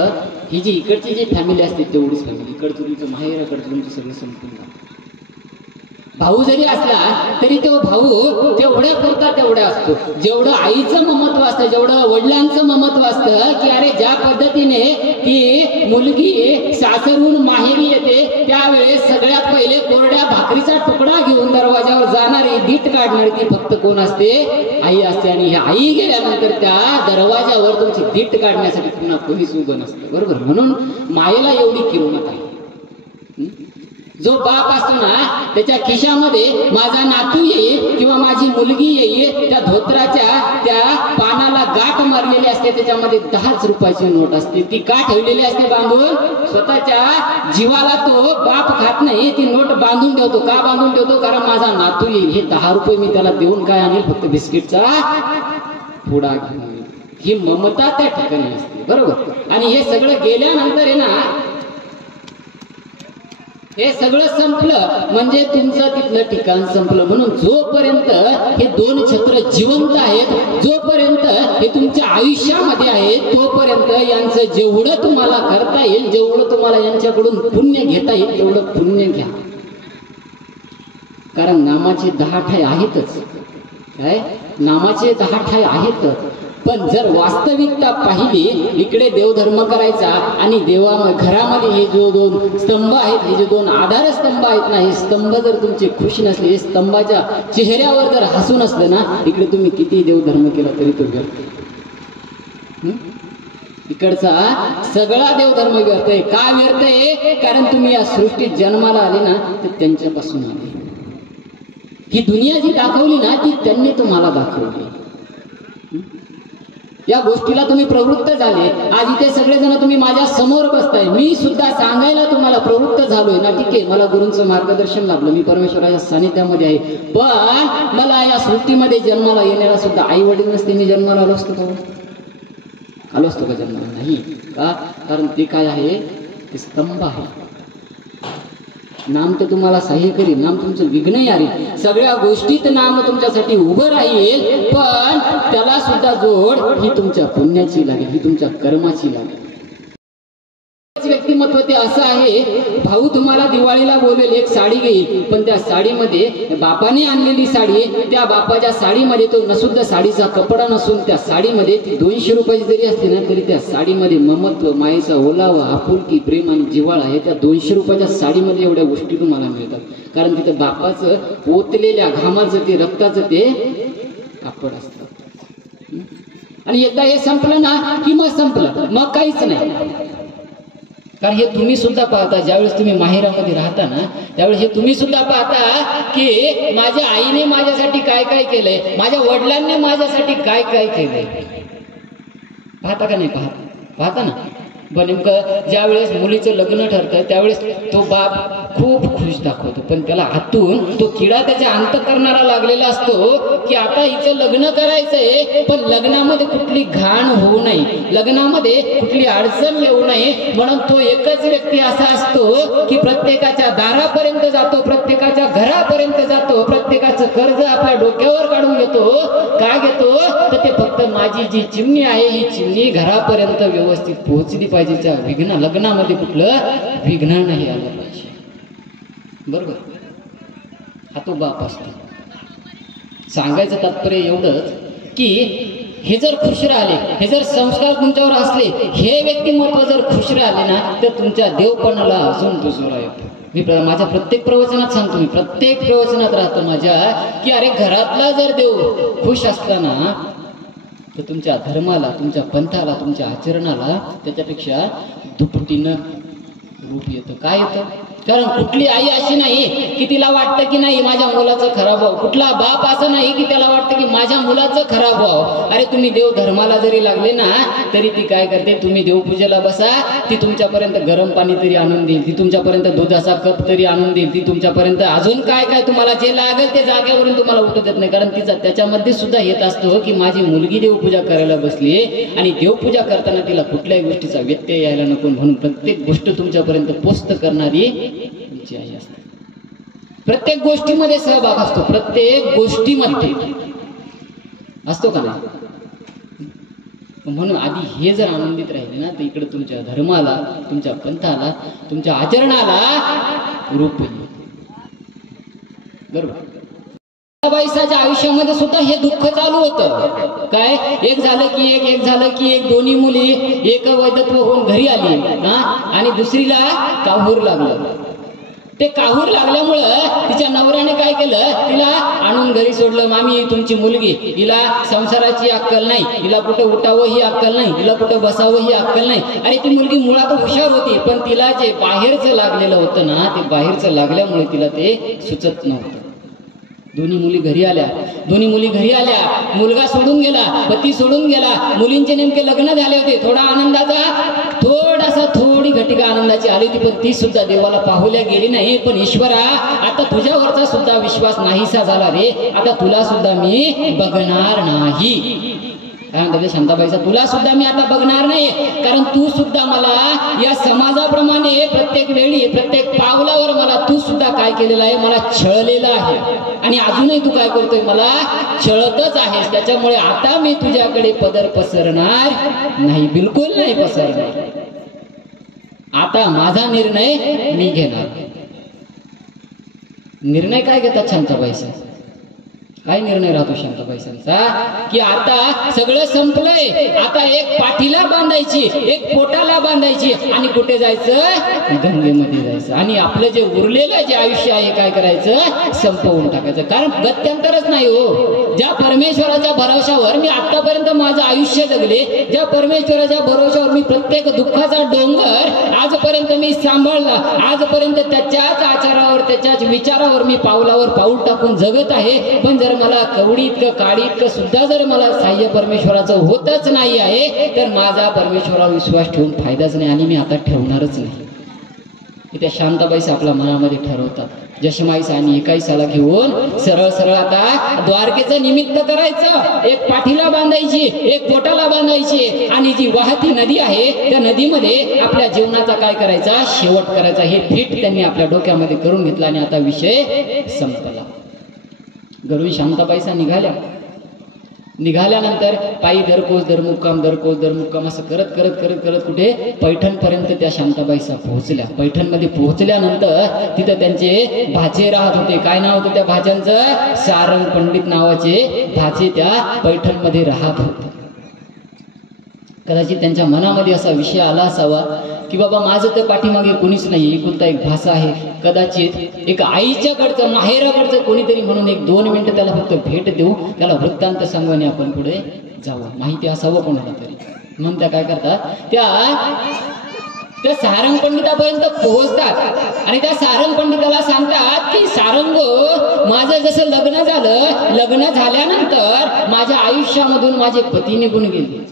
ही जी इकडची जी फॅमिली असते तेवढीच फॅमिली, इकडचं तुमचं माहेर, इकडचं तुमचं सगळं संपून जातं. भाऊ जरी असला तरी तो भाऊ तेवढ्या पुरता तेवढा असतो. जेवढं आईचं ममत्व असतं, जेवढं वडिलांचं ममत्व असतं की अरे ज्या पद्धतीने ती मुलगी सासरून माहेरी येते त्यावेळेस सगळ्यात पहिले कोरड्या भाकरीचा तुकडा घेऊन दरवाजावर जाणारी, दीट काढणारी ती फक्त कोण असते, आई असते. आणि ह्या आई गेल्यानंतर त्या दरवाजावर तुमची दीट काढण्यासाठी पुन्हा कोणीच उभं नसतं. बरोबर. म्हणून मायेला एवढी किंमत आहे. जो बाप असतो ना, त्याच्या खिशामध्ये माझा नातू येईल किंवा माझी मुलगी येईल, त्या धोत्राच्या त्या पानाला गाठ मारलेली असते, त्याच्यामध्ये 10 रुपयाची नोट असते. ती का ठेवलेली असते बांधून, स्वतःच्या जीवाला तो बाप खात नाही, ती नोट बांधून ठेवतो. का बांधून ठेवतो, कारण माझा नातू येईल, हे 10 रुपये मी त्याला देऊन काय आणेल, फक्त बिस्किटचा थोडा घेऊन, ही ममता त्या ठिकाणी असते, बरोबर. आणि हे सगळं गेल्यानंतर आहे ना, हे सगळं संपलं म्हणजे तुमचं तिथलं ठिकाण संपलं. म्हणून जोपर्यंत हे दोन छत्र जिवंत आहेत, जोपर्यंत हे तुमच्या आयुष्यामध्ये आहेत, तोपर्यंत यांचं जेवढं तुम्हाला करता येईल, जेवढं तुम्हाला यांच्याकडून पुण्य घेता येईल तेवढं पुण्य घ्या. कारण नामाचे 10 ठाय आहेतच. काय नामाचे 10 ठाय आहेत. पण जर वास्तविकता पाहिली, इकडे देवधर्म करायचा आणि घरामध्ये हे जो 2 स्तंभ आहेत, हे जे 2 आधार स्तंभ आहेत ना, हे स्तंभ जर तुमचे खुश नसले, हे स्तंभाच्या चेहऱ्यावर जर हसून असलं ना, इकडे तुम्ही किती देवधर्म केला तरी तो व्यर्थ. इकडचा सगळा देवधर्म व्यर्थ आहे. का व्यर्थ आहे? कारण तुम्ही या सृष्टीत जन्माला आले ना, तर त्यांच्यापासून आले. ही दुनिया जी दाखवली ना, ती त्यांनी तुम्हाला दाखवली. या गोष्टीला तुम्ही प्रवृत्त झाले. आज इथे सगळेजण तुम्ही माझ्या समोर बसताय, मी सुद्धा सांगायला तुम्हाला प्रवृत्त झालोय ना. ठीक आहे, मला गुरूंचं मार्गदर्शन लाभलं, मी परमेश्वराच्या सानिध्यामध्ये आहे. पण मला या सृष्टीमध्ये जन्माला येण्याला सुद्धा आई वडील नसते, मी जन्माला आलो असतो का जन्माला? नाही. का? कारण ते काय आहे? ते स्तंभ आहे. नाम तर तुम्हाला सहाय्य करील, नाम तुमचं विघ्न यारील, सगळ्या गोष्टीत नाम तुमच्यासाठी उभं राहील. पण त्याला सुद्धा जोड ही तुमच्या पुण्याची लागेल, ही तुमच्या कर्माची लागेल. व्यक्तिमत्व ते असं आहे, भाऊ तुम्हाला दिवाळीला बोलेल, एक साडी घेईल, पण त्या साडीमध्ये बापाने आणलेली साडी, त्या बापाच्या साडीमध्ये तो नसुद्धा साडीचा कपडा नसून त्या साडीमध्ये ती 200 रुपयाची जरी असली ना, तरी त्या साडीमध्ये ममत्व, मायेचा ओलावा, आपुलकी, प्रेम आणि जिव्हाळा हे त्या 200 रुपयाच्या साडीमध्ये एवढ्या गोष्टी तुम्हाला मिळतात. कारण तिथं बापाचं ओतलेल्या घामाचं ते रक्ताचं ते कापड असतं. आणि एकदा हे संपलं ना की मग संपलं, मग काहीच नाही. कारण हे तुम्ही सुद्धा पाहता, ज्यावेळेस तुम्ही माहेरामध्ये राहता ना, त्यावेळेस हे तुम्ही सुद्धा पाहता की माझ्या आईने माझ्यासाठी काय काय केलंय, माझ्या वडिलांनी माझ्यासाठी काय काय केलंय. पाहता का नाही? पाहता ना. पण नेमकं ज्यावेळेस मुलीचं लग्न ठरतं त्यावेळेस तो बाप खूप खुश दाखवतो, पण त्याला आतून तो किडा त्याच्या अंतःकरणाला लागलेला असतो की आता हिचं लग्न करायचंय, पण लग्नामध्ये कुठली घाण होऊ नये, लग्नामध्ये कुठली अडचण येऊ नये. म्हणून तो एकच व्यक्ती असा असतो की प्रत्येकाच्या दारापर्यंत जातो, प्रत्येकाच्या घरापर्यंत जातो, प्रत्येकाचं कर्ज आपल्या डोक्यावर काढून घेतो. काय घेतो? तर ते फक्त माझी जी चिमणी आहे, ही चिमणी घरापर्यंत व्यवस्थित पोहोचली पाहिजे. विघ्न लग्नामध्ये कुठलं विघ्न नाही आलं पाहिजे. बरोबर? हा तो बाप असतो. सांगायचं तात्पर्य एवढंच की हे जर खुश राहिले, हे जर संस्कार तुमच्यावर असले, हे व्यक्तिमत्व जर खुश राहिले ना, तर तुमच्या देवपणाला अजून दुसरा येतो. मी माझ्या प्रत्येक प्रवचनात सांगतो, मी प्रत्येक प्रवचनात राहतो माझ्या की अरे घरातला जर देव खुश असला ना, तर तुमच्या धर्माला, तुमच्या पंथाला, तुमच्या आचरणाला त्याच्यापेक्षा दुपटीनं रूप येतं. काय येतं? कारण कुठली आई अशी नाही की तिला वाटतं की नाही माझ्या मुलाचं खराब व्हावं, कुठला बाप असं नाही की त्याला वाटतं की माझ्या मुलाचं खराब व्हावं. अरे तुम्ही देव धर्माला जरी लागले ना, तरी ती काय करते, तुम्ही देवपूजेला बसा, ती तुमच्यापर्यंत गरम पाणी तरी आणून देईल, ती तुमच्यापर्यंत दुधाचा कप तरी आणून देईल, ती तुमच्यापर्यंत अजून काय काय तुम्हाला जे लागेल ते जागेवरून तुम्हाला उठू देत नाही. कारण तिचा त्याच्यामध्ये सुद्धा येत असतो की माझी मुलगी देवपूजा करायला बसली आणि देवपूजा करताना तिला कुठल्याही गोष्टीचा व्यत्यय यायला नको, म्हणून प्रत्येक गोष्ट तुमच्यापर्यंत पोस्ट करणारी तुमची आई असते. प्रत्येक गोष्टीमध्ये सहभाग असतो, प्रत्येक गोष्टीमध्ये असतो का नाही? म्हणून आधी हे जर आनंदित राहिले ना, तर इकडे तुमच्या धर्माला, तुमच्या पंथाला, तुमच्या आचरणाला रूप येईल. बरोबर? बाईसाच्या आयुष्यामध्ये सुद्धा हे दुःख चालू होतं. काय? एक झालं की एक झालं की एक, दोन्ही मुली एक वैधत्व होऊन घरी आली ना, आणि दुसरीला काहूर लागलं. ते काहूर लागल्यामुळं तिच्या नवऱ्याने काय केलं, तिला आणून घरी सोडलं. मामी तुमची मुलगी, हिला संसाराची अक्कल नाही, हिला कुठं उठावं ही अक्कल नाही, हिला कुठं बसावं ही अक्कल नाही. आणि ती मुलगी मुळात हुशार होती, पण तिला जे बाहेरचं लागलेलं होतं ना, ते बाहेरचं लागल्यामुळे तिला ते सुचत नव्हतं. दोन्ही मुली घरी आल्या, मुलगा सोडून गेला, पती सोडून गेला, मुलींचे नेमके लग्न झाले होते. थोडी घटिका आनंदाची आली होती, पण ती सुद्धा देवाला पाहुल्या गेली नाही. पण ईश्वरा, आता तुझ्यावरचा सुद्धा विश्वास नाहीसा झाला रे, आता तुला सुद्धा मी बघणार नाही. कारण त्याच्या शांताबाईचा तुला सुद्धा मी आता बघणार नाही, कारण तू सुद्धा मला या समाजाप्रमाणे प्रत्येक वेळी प्रत्येक पावलावर मला तू सुद्धा काय केलेलं आहे, मला छळलेलं आहे आणि अजूनही तू काय करतोय, मला छळतच आहेस. त्याच्यामुळे आता मी तुझ्याकडे पदर पसरणार नाही, बिलकुल नाही पसरणार. आता माझा निर्णय मी घेणार. निर्णय काय घेतात शांताबाईचा? काय निर्णय राहतो शांताबाईचा की आता सगळं संपलंय, आता एक पाठीला बांधायची, एक पोटाला बांधायची आणि कुठे जायचं, गंगेमध्ये जायचं आणि आपलं जे उरलेलं जे आयुष्य आहे काय करायचं, संपवून टाकायचं. कारण गत्यंतरच नाही हो. ज्या परमेश्वराच्या भरोशावर मी आतापर्यंत माझं आयुष्य जगले, ज्या परमेश्वराच्या भरोशावर मी प्रत्येक दुःखाचा डोंगर आजपर्यंत मी सांभाळला, आजपर्यंत त्याच्याच आचारावर त्याच्याच विचारावर मी पावलावर पाऊल टाकून जगत आहे. पण जर मला कवडी इतकं काडी इतकं सुद्धा जर मला सहाय्य परमेश्वराचं होतच नाही आहे, तर माझा परमेश्वरावर विश्वास ठेवून फायदाच नाही आणि मी आता ठेवणारच नाही. त्या शांताबाईस आपल्या मनामध्ये ठरवतात. जशमाईस आणि एकाईसाला घेऊन सरळ सरळ आता द्वारकेचं निमित्त करायचं. एक पाठीला बांधायची, एक पोटाला बांधायची आणि जी वाहती नदी आहे त्या नदीमध्ये आपल्या जीवनाचा काय करायचा, शेवट करायचा. हे फिट त्यांनी आपल्या डोक्यामध्ये करून घेतला आणि आता विषय संपला. घरून शांताबाईसा निघाल्यानंतर पायी दरकोस दरमुक्काम असं करत करत करत करत कुठे पैठण पर्यंत त्या शांताबाईसा पोहोचल्या. पैठण मध्ये पोहोचल्यानंतर तिथं त्यांचे भाचे राहत होते. काय नाव होतं त्या भाच्यांचं? सारंग पंडित नावाचे भाचे त्या पैठण मध्ये राहत होते. कदाचित त्यांच्या मनामध्ये असा विषय आला असावा की बाबा माझं तर पाठीमागे कोणीच नाही, एकुलता एक भाषा आहे. कदाचित एक आईच्याकडचं माहेराकडचं कोणीतरी म्हणून 1-2 मिनिटं त्याला फक्त भेट देऊ, त्याला वृत्तांत सांगू आणि आपण पुढे जाऊ, माहिती असावं कोणाला तरी. म्हणून त्या काय करतात, त्या सारंग पंडितापर्यंत पोहोचतात आणि त्या सारंग पंडिताला सांगतात की सारंग, माझं जसं लग्न झालं, लग्न झाल्यानंतर माझ्या आयुष्यामधून माझे पती निघून गेले.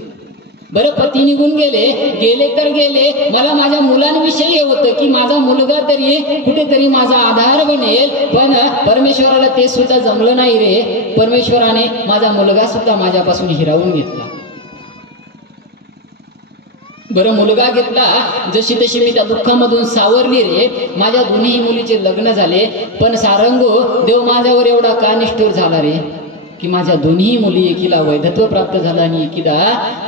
बरं, पती निघून गेले तर गेले, मला माझ्या मुलांविषयी होतं की माझा मुलगा तरी कुठेतरी माझा आधार बनेल. पण परमेश्वराला ते सुद्धा जमलं नाही रे. परमेश्वराने माझा मुलगा सुद्धा माझ्यापासून हिरावून घेतला. बरं, मुलगा घेतला, जशी तशी मी त्या दुःखामधून सावरली रे. माझ्या दोन्ही मुलीचे लग्न झाले, पण सारंगो, देव माझ्यावर एवढा का निष्ठुर झाला रे की माझ्या दोन्ही मुली, एकीला वैधत्व प्राप्त झालं आणि एकीला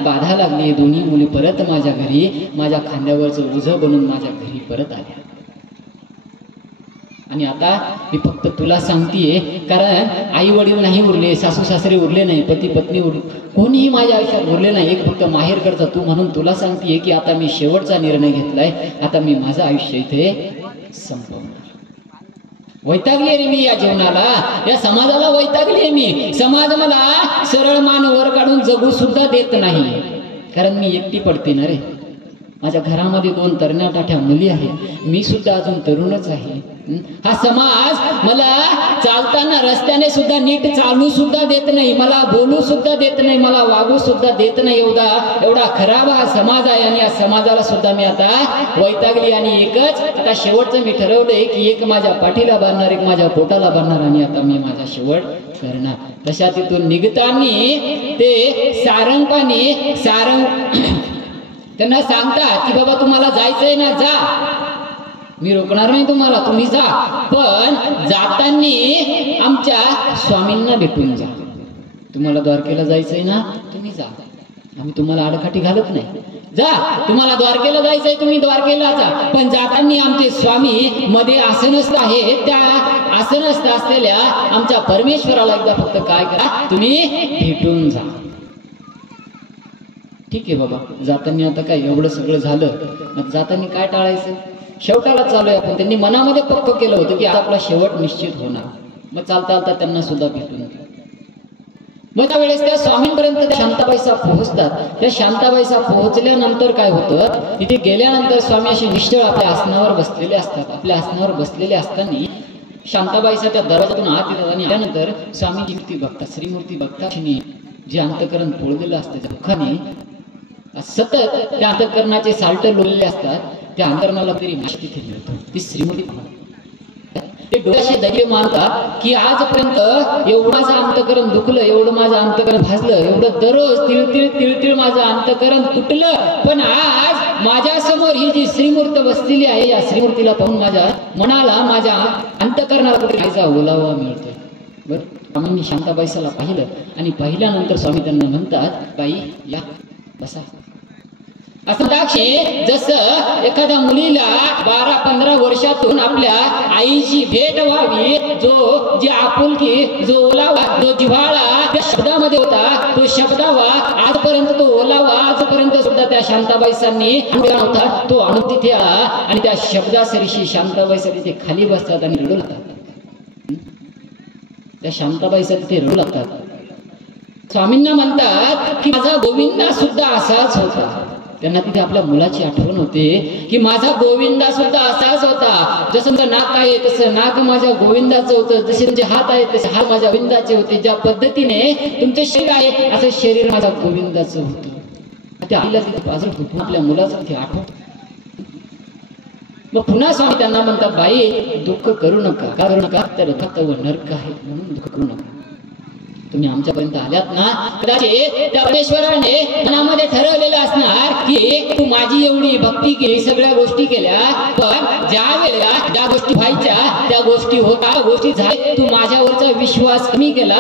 बाधा लागली. दोन्ही मुली परत माझ्या घरी, माझ्या खांद्यावरचं ओझं बनून माझ्या घरी परत आल्या. आणि आता मी फक्त तुला सांगतेय, कारण आई वडील नाही उरले, सासू सासरे उरले नाही, पती पत्नी उरले, कोणीही माझ्या आयुष्यात उरले नाही, एक फक्त माहेरकडचा तू. म्हणून तुला सांगतेय की आता मी शेवटचा निर्णय घेतलाय, आता मी माझं आयुष्य इथे संपवणार. वैतागली रे मी या जीवनाला, या समाजाला वैतागली मी. समाज मला सरळ मान वर काढून जगू सुद्धा देत नाही, कारण मी एकटी पडते ना रे. माझ्या घरामध्ये 2 तरण्या टाठ्या मुली आहेत, मी सुद्धा अजून तरुणच आहे. हा समाज मला चालताना रस्त्याने सुद्धा नीट चालू सुद्धा देत नाही, मला बोलू सुद्धा देत नाही, मला वागू सुद्धा देत नाही. एवढा खराब हा समाज आहे आणि या समाजाला सुद्धा मी आता वैतागली. आणि एकच आता शेवटचं मी ठरवलंय की एक माझ्या पाठीला बांधणार, एक माझ्या पोटाला बांधणार आणि आता मी माझा शेवट करणार. तशा तिथून निघताना ते सारंग त्यांना सांगतात की बाबा तुम्हाला जायचंय ना, जा, मी रोखणार नाही तुम्हाला, तुम्ही जा. पण जाताना आमच्या स्वामींना भेटून जा. तुम्हाला द्वारकेला जायचंय ना, तुम्ही जा, आम्ही तुम्हाला आडकाठी घालत नाही. जा, तुम्हाला द्वारकेला जायचंय तुम्ही द्वारकेला जा, पण जाताना आमचे स्वामी मध्ये आसनस्थ आहे, त्या आसनस्थ असलेल्या आमच्या परमेश्वराला एकदा फक्त काय करा, तुम्ही भेटून जा. ठीक आहे बाबा, जाताना आता काय एवढं सगळं झालं, मग जाताना काय टाळायचं, शेवटाला चालूय आपण. त्यांनी मनामध्ये पक्क केलं होतं की आपला शेवट निश्चित होणार. मग चालता त्यांना सुद्धा भेटून. मग त्यावेळेस त्या स्वामींपर्यंत त्या शांताबाईसा पोहोचतात. त्या शांताबाईसा पोहोचल्यानंतर काय होतं, तिथे गेल्यानंतर स्वामी असे निश्चळ आपल्या आसनावर बसलेले असतात. आपल्या आसनावर बसलेले असताना शांताबाईसा त्या दरवाजातून आत येतात आणि आल्यानंतर स्वामीची मूर्ती बघतात, श्रीमूर्ती बघतात. जे अंतकरण पोळलेलं असतं त्या दुःखाने सतत त्या अंतकरणाचे साल्ट लोळलेले असतात, त्या अंतकरणाला तरी तिथे मिळतो. ती श्रीमती ते डोळ्याशी दैव मानतात की आजपर्यंत एवढं माझं अंतकरण दुखलं, एवढं माझं अंतकरण भाजलं, एवढं दररोज तिळतिळ माझं अंतकरण तुटलं, पण आज माझ्या समोर ही जी श्रीमूर्त बसलेली आहे, या श्रीमूर्तीला पाहून माझ्या मनाला, माझ्या अंतकरणाला कुठे ओलावा मिळतोय. बरं, स्वामींनी शांताबाईसाला पाहिलं आणि पाहिल्यानंतर स्वामी त्यांना म्हणतात, बाई या बसा. असं दाक्षे जसं एखाद्या मुलीला 12-15 वर्षातून आपल्या आईची भेट व्हावी, जी आपुलकी, जो ओलावा, जो जिव्हाळा त्या शब्दामध्ये होता, तो शब्दावा आजपर्यंत, तो ओलावा आजपर्यंत सुद्धा त्या शांताबाईसांनी होता, तो अणू तिथे आला आणि त्या शब्दासरीशी शांताबाईसा तिथे खाली बसतात आणि रडू लागतात. त्या शांताबाईसा तिथे रडू लागतात. स्वामींना म्हणतात की माझा गोविंदा सुद्धा असाच होता. त्यांना तिथे आपल्या मुलाची आठवण होते की माझा गोविंदा सुद्धा असाच होता. जसं तुमचं नाक आहे तसं नाक माझ्या गोविंदाचं होतं, जसे तुमचे हात आहेत तसे हात माझ्या गोविंदाचे होते, ज्या पद्धतीने तुमचे शरीर आहे असं शरीर माझ्या गोविंदाचं होतं. त्या आईला तिथे बाजू ठेवून आपल्या मुलाचं तिथे आठवण. मग पुन्हा स्वामी त्यांना म्हणतात, बाई दुःख करू नका. का करू नका? तर नरक आहे म्हणून दुःख करू नका. तुम्ही आमच्यापर्यंत आल्यात ना, कदाचित त्या परमेश्वराने मनामध्ये ठरवलेलं असणार की तू माझी एवढी भक्ती केली, सगळ्या गोष्टी केल्या, पण ज्या वेळेला ज्या गोष्टी व्हायच्या त्या गोष्टी होता, गोष्टी झाल्या, तू माझ्यावरचा विश्वास कमी केला,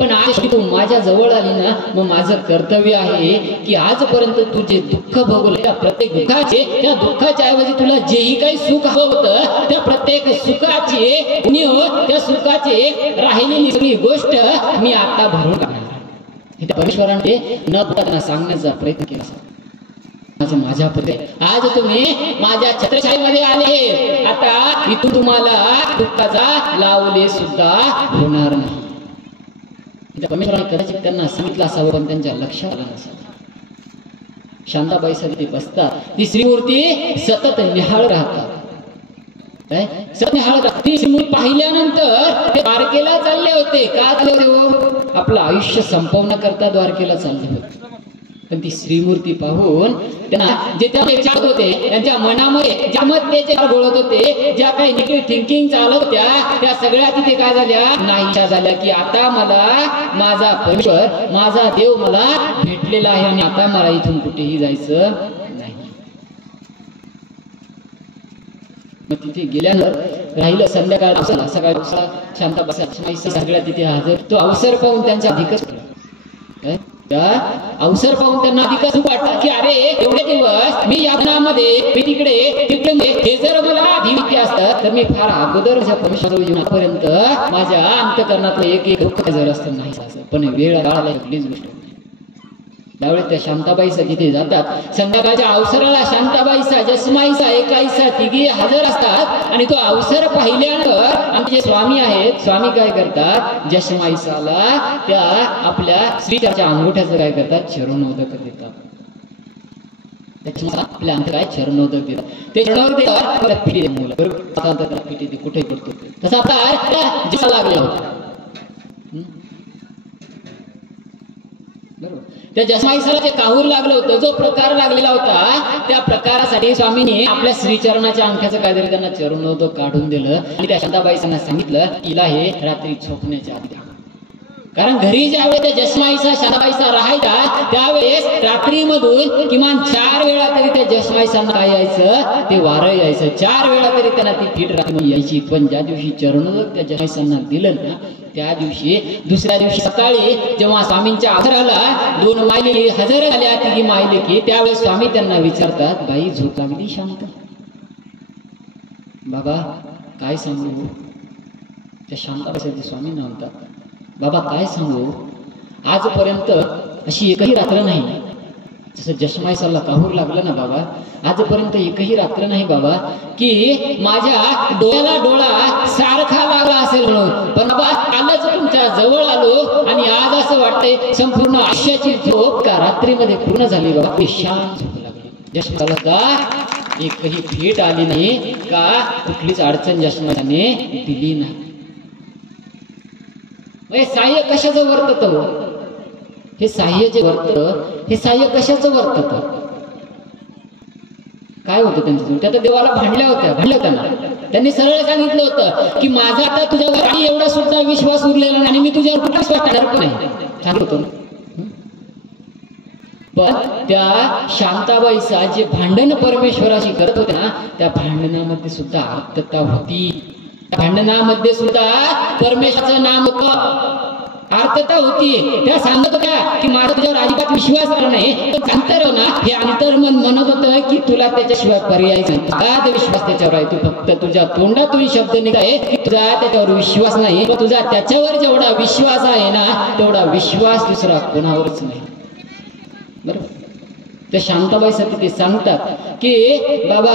पण आज तू माझ्या जवळ आली ना, मग माझं कर्तव्य आहे की आजपर्यंत तू जे दुःख भोगलं, त्या प्रत्येक दुःखाचे, त्या दुःखाच्या ऐवजी तुला जेही काही सुख हवं होतं, त्या प्रत्येक सुखाची त्या सुखाची राहिलेली सगळी गोष्ट मी आता भरून काढणार. इथे परमेश्वराने न बोलताना सांगण्याचा प्रयत्न केला. माझ्या पदे आज तुम्ही माझ्या छत्रछायेमध्ये आले, आता इथून तुम्हाला दुःखाचा लावले सुद्धा होणार नाही. इथे परमेश्वराने कदाचित त्यांना सांगितलं असावं, पण त्यांच्या लक्षात आलं नसावं. शांताबाई सती बसतात, ती श्रीमूर्ती सतत निहाळ राहतात. ती श्रीमूर्ती पाहिल्यानंतर ते द्वारकेला चालले होते. का चालले होते? आपलं आयुष्य संपवण्याकरता द्वारकेला चालले होते. पण ती श्रीमूर्ती पाहून त्यांना जे विचार होते, त्यांच्या मनामध्ये ज्या मत्तेचे घोळत होते, ज्या काही निगेटिव्ह थिंकिंग चालत होत्या, त्या सगळ्या तिथे काय झाल्या? नाहीशा झाल्या. की आता मला माझा परमेश्वर, माझा देव मला भेटलेला आहे आणि आता मला इथून कुठेही जायचं नाही. मग तिथे गेल्यानंतर राहिलं संध्याकाळ, सकाळ शांताबाई सगळ्या तिथे हजर. तो अवसर पाहून त्यांच्या अधिकच अवसर पाहून त्यांना अधिकच वाटतं की अरे एवढे दिवस मी या मनामध्ये मी तिकडे हे जर मला आधी माहिती असतं तर मी फार अगोदर परमेश्वरापर्यंत माझ्या अंतकरणातलं एक दुःख जर असतं नाही असं. पण वेळ काळाला कुठलीच गोष्ट नाही. त्यावेळी त्या शांताबाईसा तिथे जातात. संध्याकाळच्या अवसराला शांताबाईसा, जसमाईसा, एकाईसा तिघी हजर असतात आणि तो अवसर पाहिल्यानंतर आमचे स्वामी आहेत, स्वामी काय करतात? जसमाईसाला त्या आपल्या श्रीच्या अंगुठ्याचं काय करतात? चरणोदक देतात. आपल्या अंत काय चरणोदक देतात. ते चरणोदक देतात, पिढी मुलं बरोबर पिढी कुठे करतो तसा फार लागला होता. बरोबर, त्या जसमाईसाला जे काहूर लागलं होतं, जो प्रकार लागलेला होता, त्या प्रकारासाठी स्वामींनी आपल्या श्रीचरणाच्या अंगठ्याचं काहीतरी त्यांना चरणोदक काढून दिलं आणि त्या शांताबाईसांना सांगितलं तिला हे रात्री झोपण्याच्या आधी. कारण घरी ज्यावेळेस त्या जसमाईसा शांताबाईसा राहायचा त्यावेळेस रात्रीमधून किमान 4 वेळा तरी त्या जसमाईसांना काय यायचं? ते वारं यायचं. 4 वेळा तरी त्यांना ती फिट रात्री यायची. पण ज्या दिवशी चरणोदक त्या जसमाईसांना दिलं ना, त्या दिवशी दुसऱ्या दिवशी सकाळी जेव्हा स्वामींच्या आधाराला 2 मायलेकी हजर झाल्या, तिघी मायलेकी, त्यावेळेस स्वामी त्यांना विचारतात, बाई झोप लागली शांत? बाबा काय सांगू? त्या शांताबाईसाठी स्वामींना म्हणतात, बाबा काय सांगू, आजपर्यंत अशी एकही रात्र नाही, जसं जसमाईसाला काहूर लागलं ना बाबा, आजपर्यंत एकही रात्र नाही बाबा की माझ्या डोळ्याला डोळा सारखा लागला असेल म्हणून. पण बाबा कालच तुमच्या जवळ आलो आणि आज असं वाटतंय संपूर्ण आयुष्याची झोप का रात्रीमध्ये पूर्ण झाली बाबा. ती शांत झोप लागली. जसमाईसाला का एकही भेट आली नाही, का कुठलीच अडचण जसमाईसाने दिली नाही. हे साह्य कशाचं वर्तत? हे साह्य जे वर्तत, हे साह्य कशाचं वर्तत? काय होतं त्यांचं? त्या तर देवाला भांडल्या होत्या ना. त्यांनी सरळ सांगितलं होतं की माझा आता तुझ्यावर काही एवढा सुद्धा विश्वास उरलेला नाही आणि मी तुझ्यावर कुठला विश्वास करणार पण नाही, सांगितलं होतं. पण त्या शांताबाईचा जे भांडण परमेश्वराशी करत होते ना, त्या भांडणामध्ये सुद्धा आर्तता होती. भांडणामध्ये सुद्धा परमेश्वराचं नाम होतं, आर्तता होती. त्या सांगत होत्या की माझा तुझ्यावर अजिबात विश्वास नाही. अंतर ना, हे अंतर्मन म्हणत होतं की तुला त्याच्याशिवाय पर्याय नाही, तुझा विश्वास त्याच्यावर आहे. तू फक्त तुझ्या तोंडातून शब्द निघाले की तुझा त्याच्यावर विश्वास नाही. तुझा त्याच्यावर जेवढा विश्वास आहे ना, तेवढा विश्वास दुसरा कोणावरच नाही. बरोबर. त्या शांताबाई सती ते सांगतात की बाबा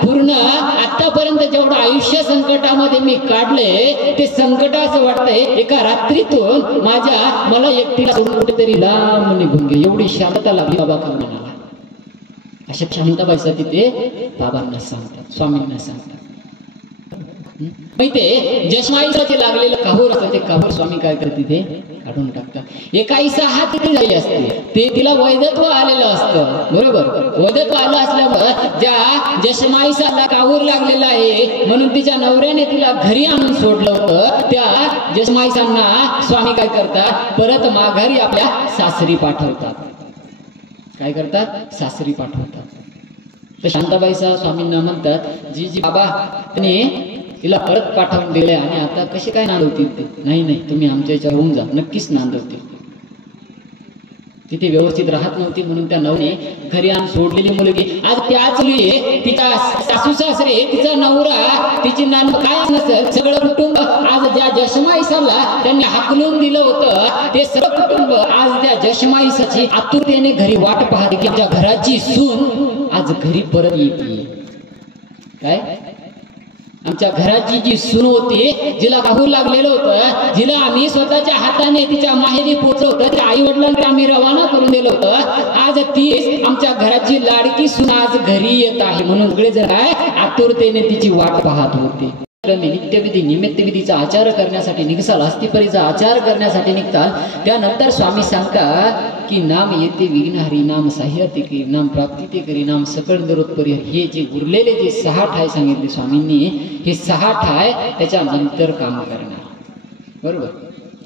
पूर्ण आतापर्यंत जेवढं आयुष्य संकटामध्ये मी काढले, ते संकट असं वाटतंय एका रात्रीतून मला एकटीला सोडून कुठेतरी लांब निघून गे, एवढी शांतता लागली बाबा मनाला. अशा शांताबाई सती ते बाबांना सांगतात, स्वामींना सांगतात. ते जशमाईचं लागलेलं काहूर असतं, ते काहूर स्वामी काय करते ते काढून टाकतात. एका ईसा हात तिथे झाली असते, ते तिला वैधत्व आलेलं असतं. बरोबर. वैधत्व आलं असल्यामुळं ज्या जशमाईसाला काहूर लागलेला आहे म्हणून तिच्या नवऱ्याने तिला घरी आणून सोडलं होतं, त्या जशमाईसांना स्वामी काय करतात, परत माघारी आपल्या सासरी पाठवतात. काय करतात, सासरी पाठवतात. तर शांताबाईसा स्वामींना म्हणतात, जी बाबा त्यांनी तिला परत पाठवून दिले आणि आता कसे काय नांदवतील ते? नाही, तुम्ही आमच्या याच्यावर होऊन जा, नक्कीच नांदवतील. तिथे व्यवस्थित राहत नव्हती म्हणून त्या नवने घरी आणून सोडलेली मुलगी आज त्याच मुली, तिचा सासू सासरे, तिचा नवरा, तिची नान काय नसेल सगळं कुटुंब आज ज्या जशमाईसाला त्यांनी हाकलून दिलं होतं, ते सगळं कुटुंब आज त्या जशमाईसाची आतुरतेने घरी वाट पाहते की त्या घराची सून आज घरी परत येते. काय आमच्या घराची जी सून होती, जिला काहूर लागलेलं होतं, जिला आम्ही स्वतःच्या हाताने तिच्या माहेरी पोचवलं होतं, त्या आई वडिलांकडे आम्ही रवाना करून दिलं होतं, आज ती आमच्या घराची लाडकी सून आज घरी येत आहे म्हणून सगळे जण आतुरतेने तिची वाट पाहत होते. नित्यविधी निमित्तविधीचा आचार करण्यासाठी निघसाल, अस्थिपरीचा आचार करण्यासाठी निघताल. त्यानंतर स्वामी सांगतात की नाम येते विघ्नहरी, नाम साह्यते करी, नाम प्राप्ती ते करी, नाम सकळ निरोत्परी. हे जे उरलेले जे 6 ठाय सांगितले स्वामींनी, हे 6 ठाय त्याच्यानंतर काम करणार. बरोबर.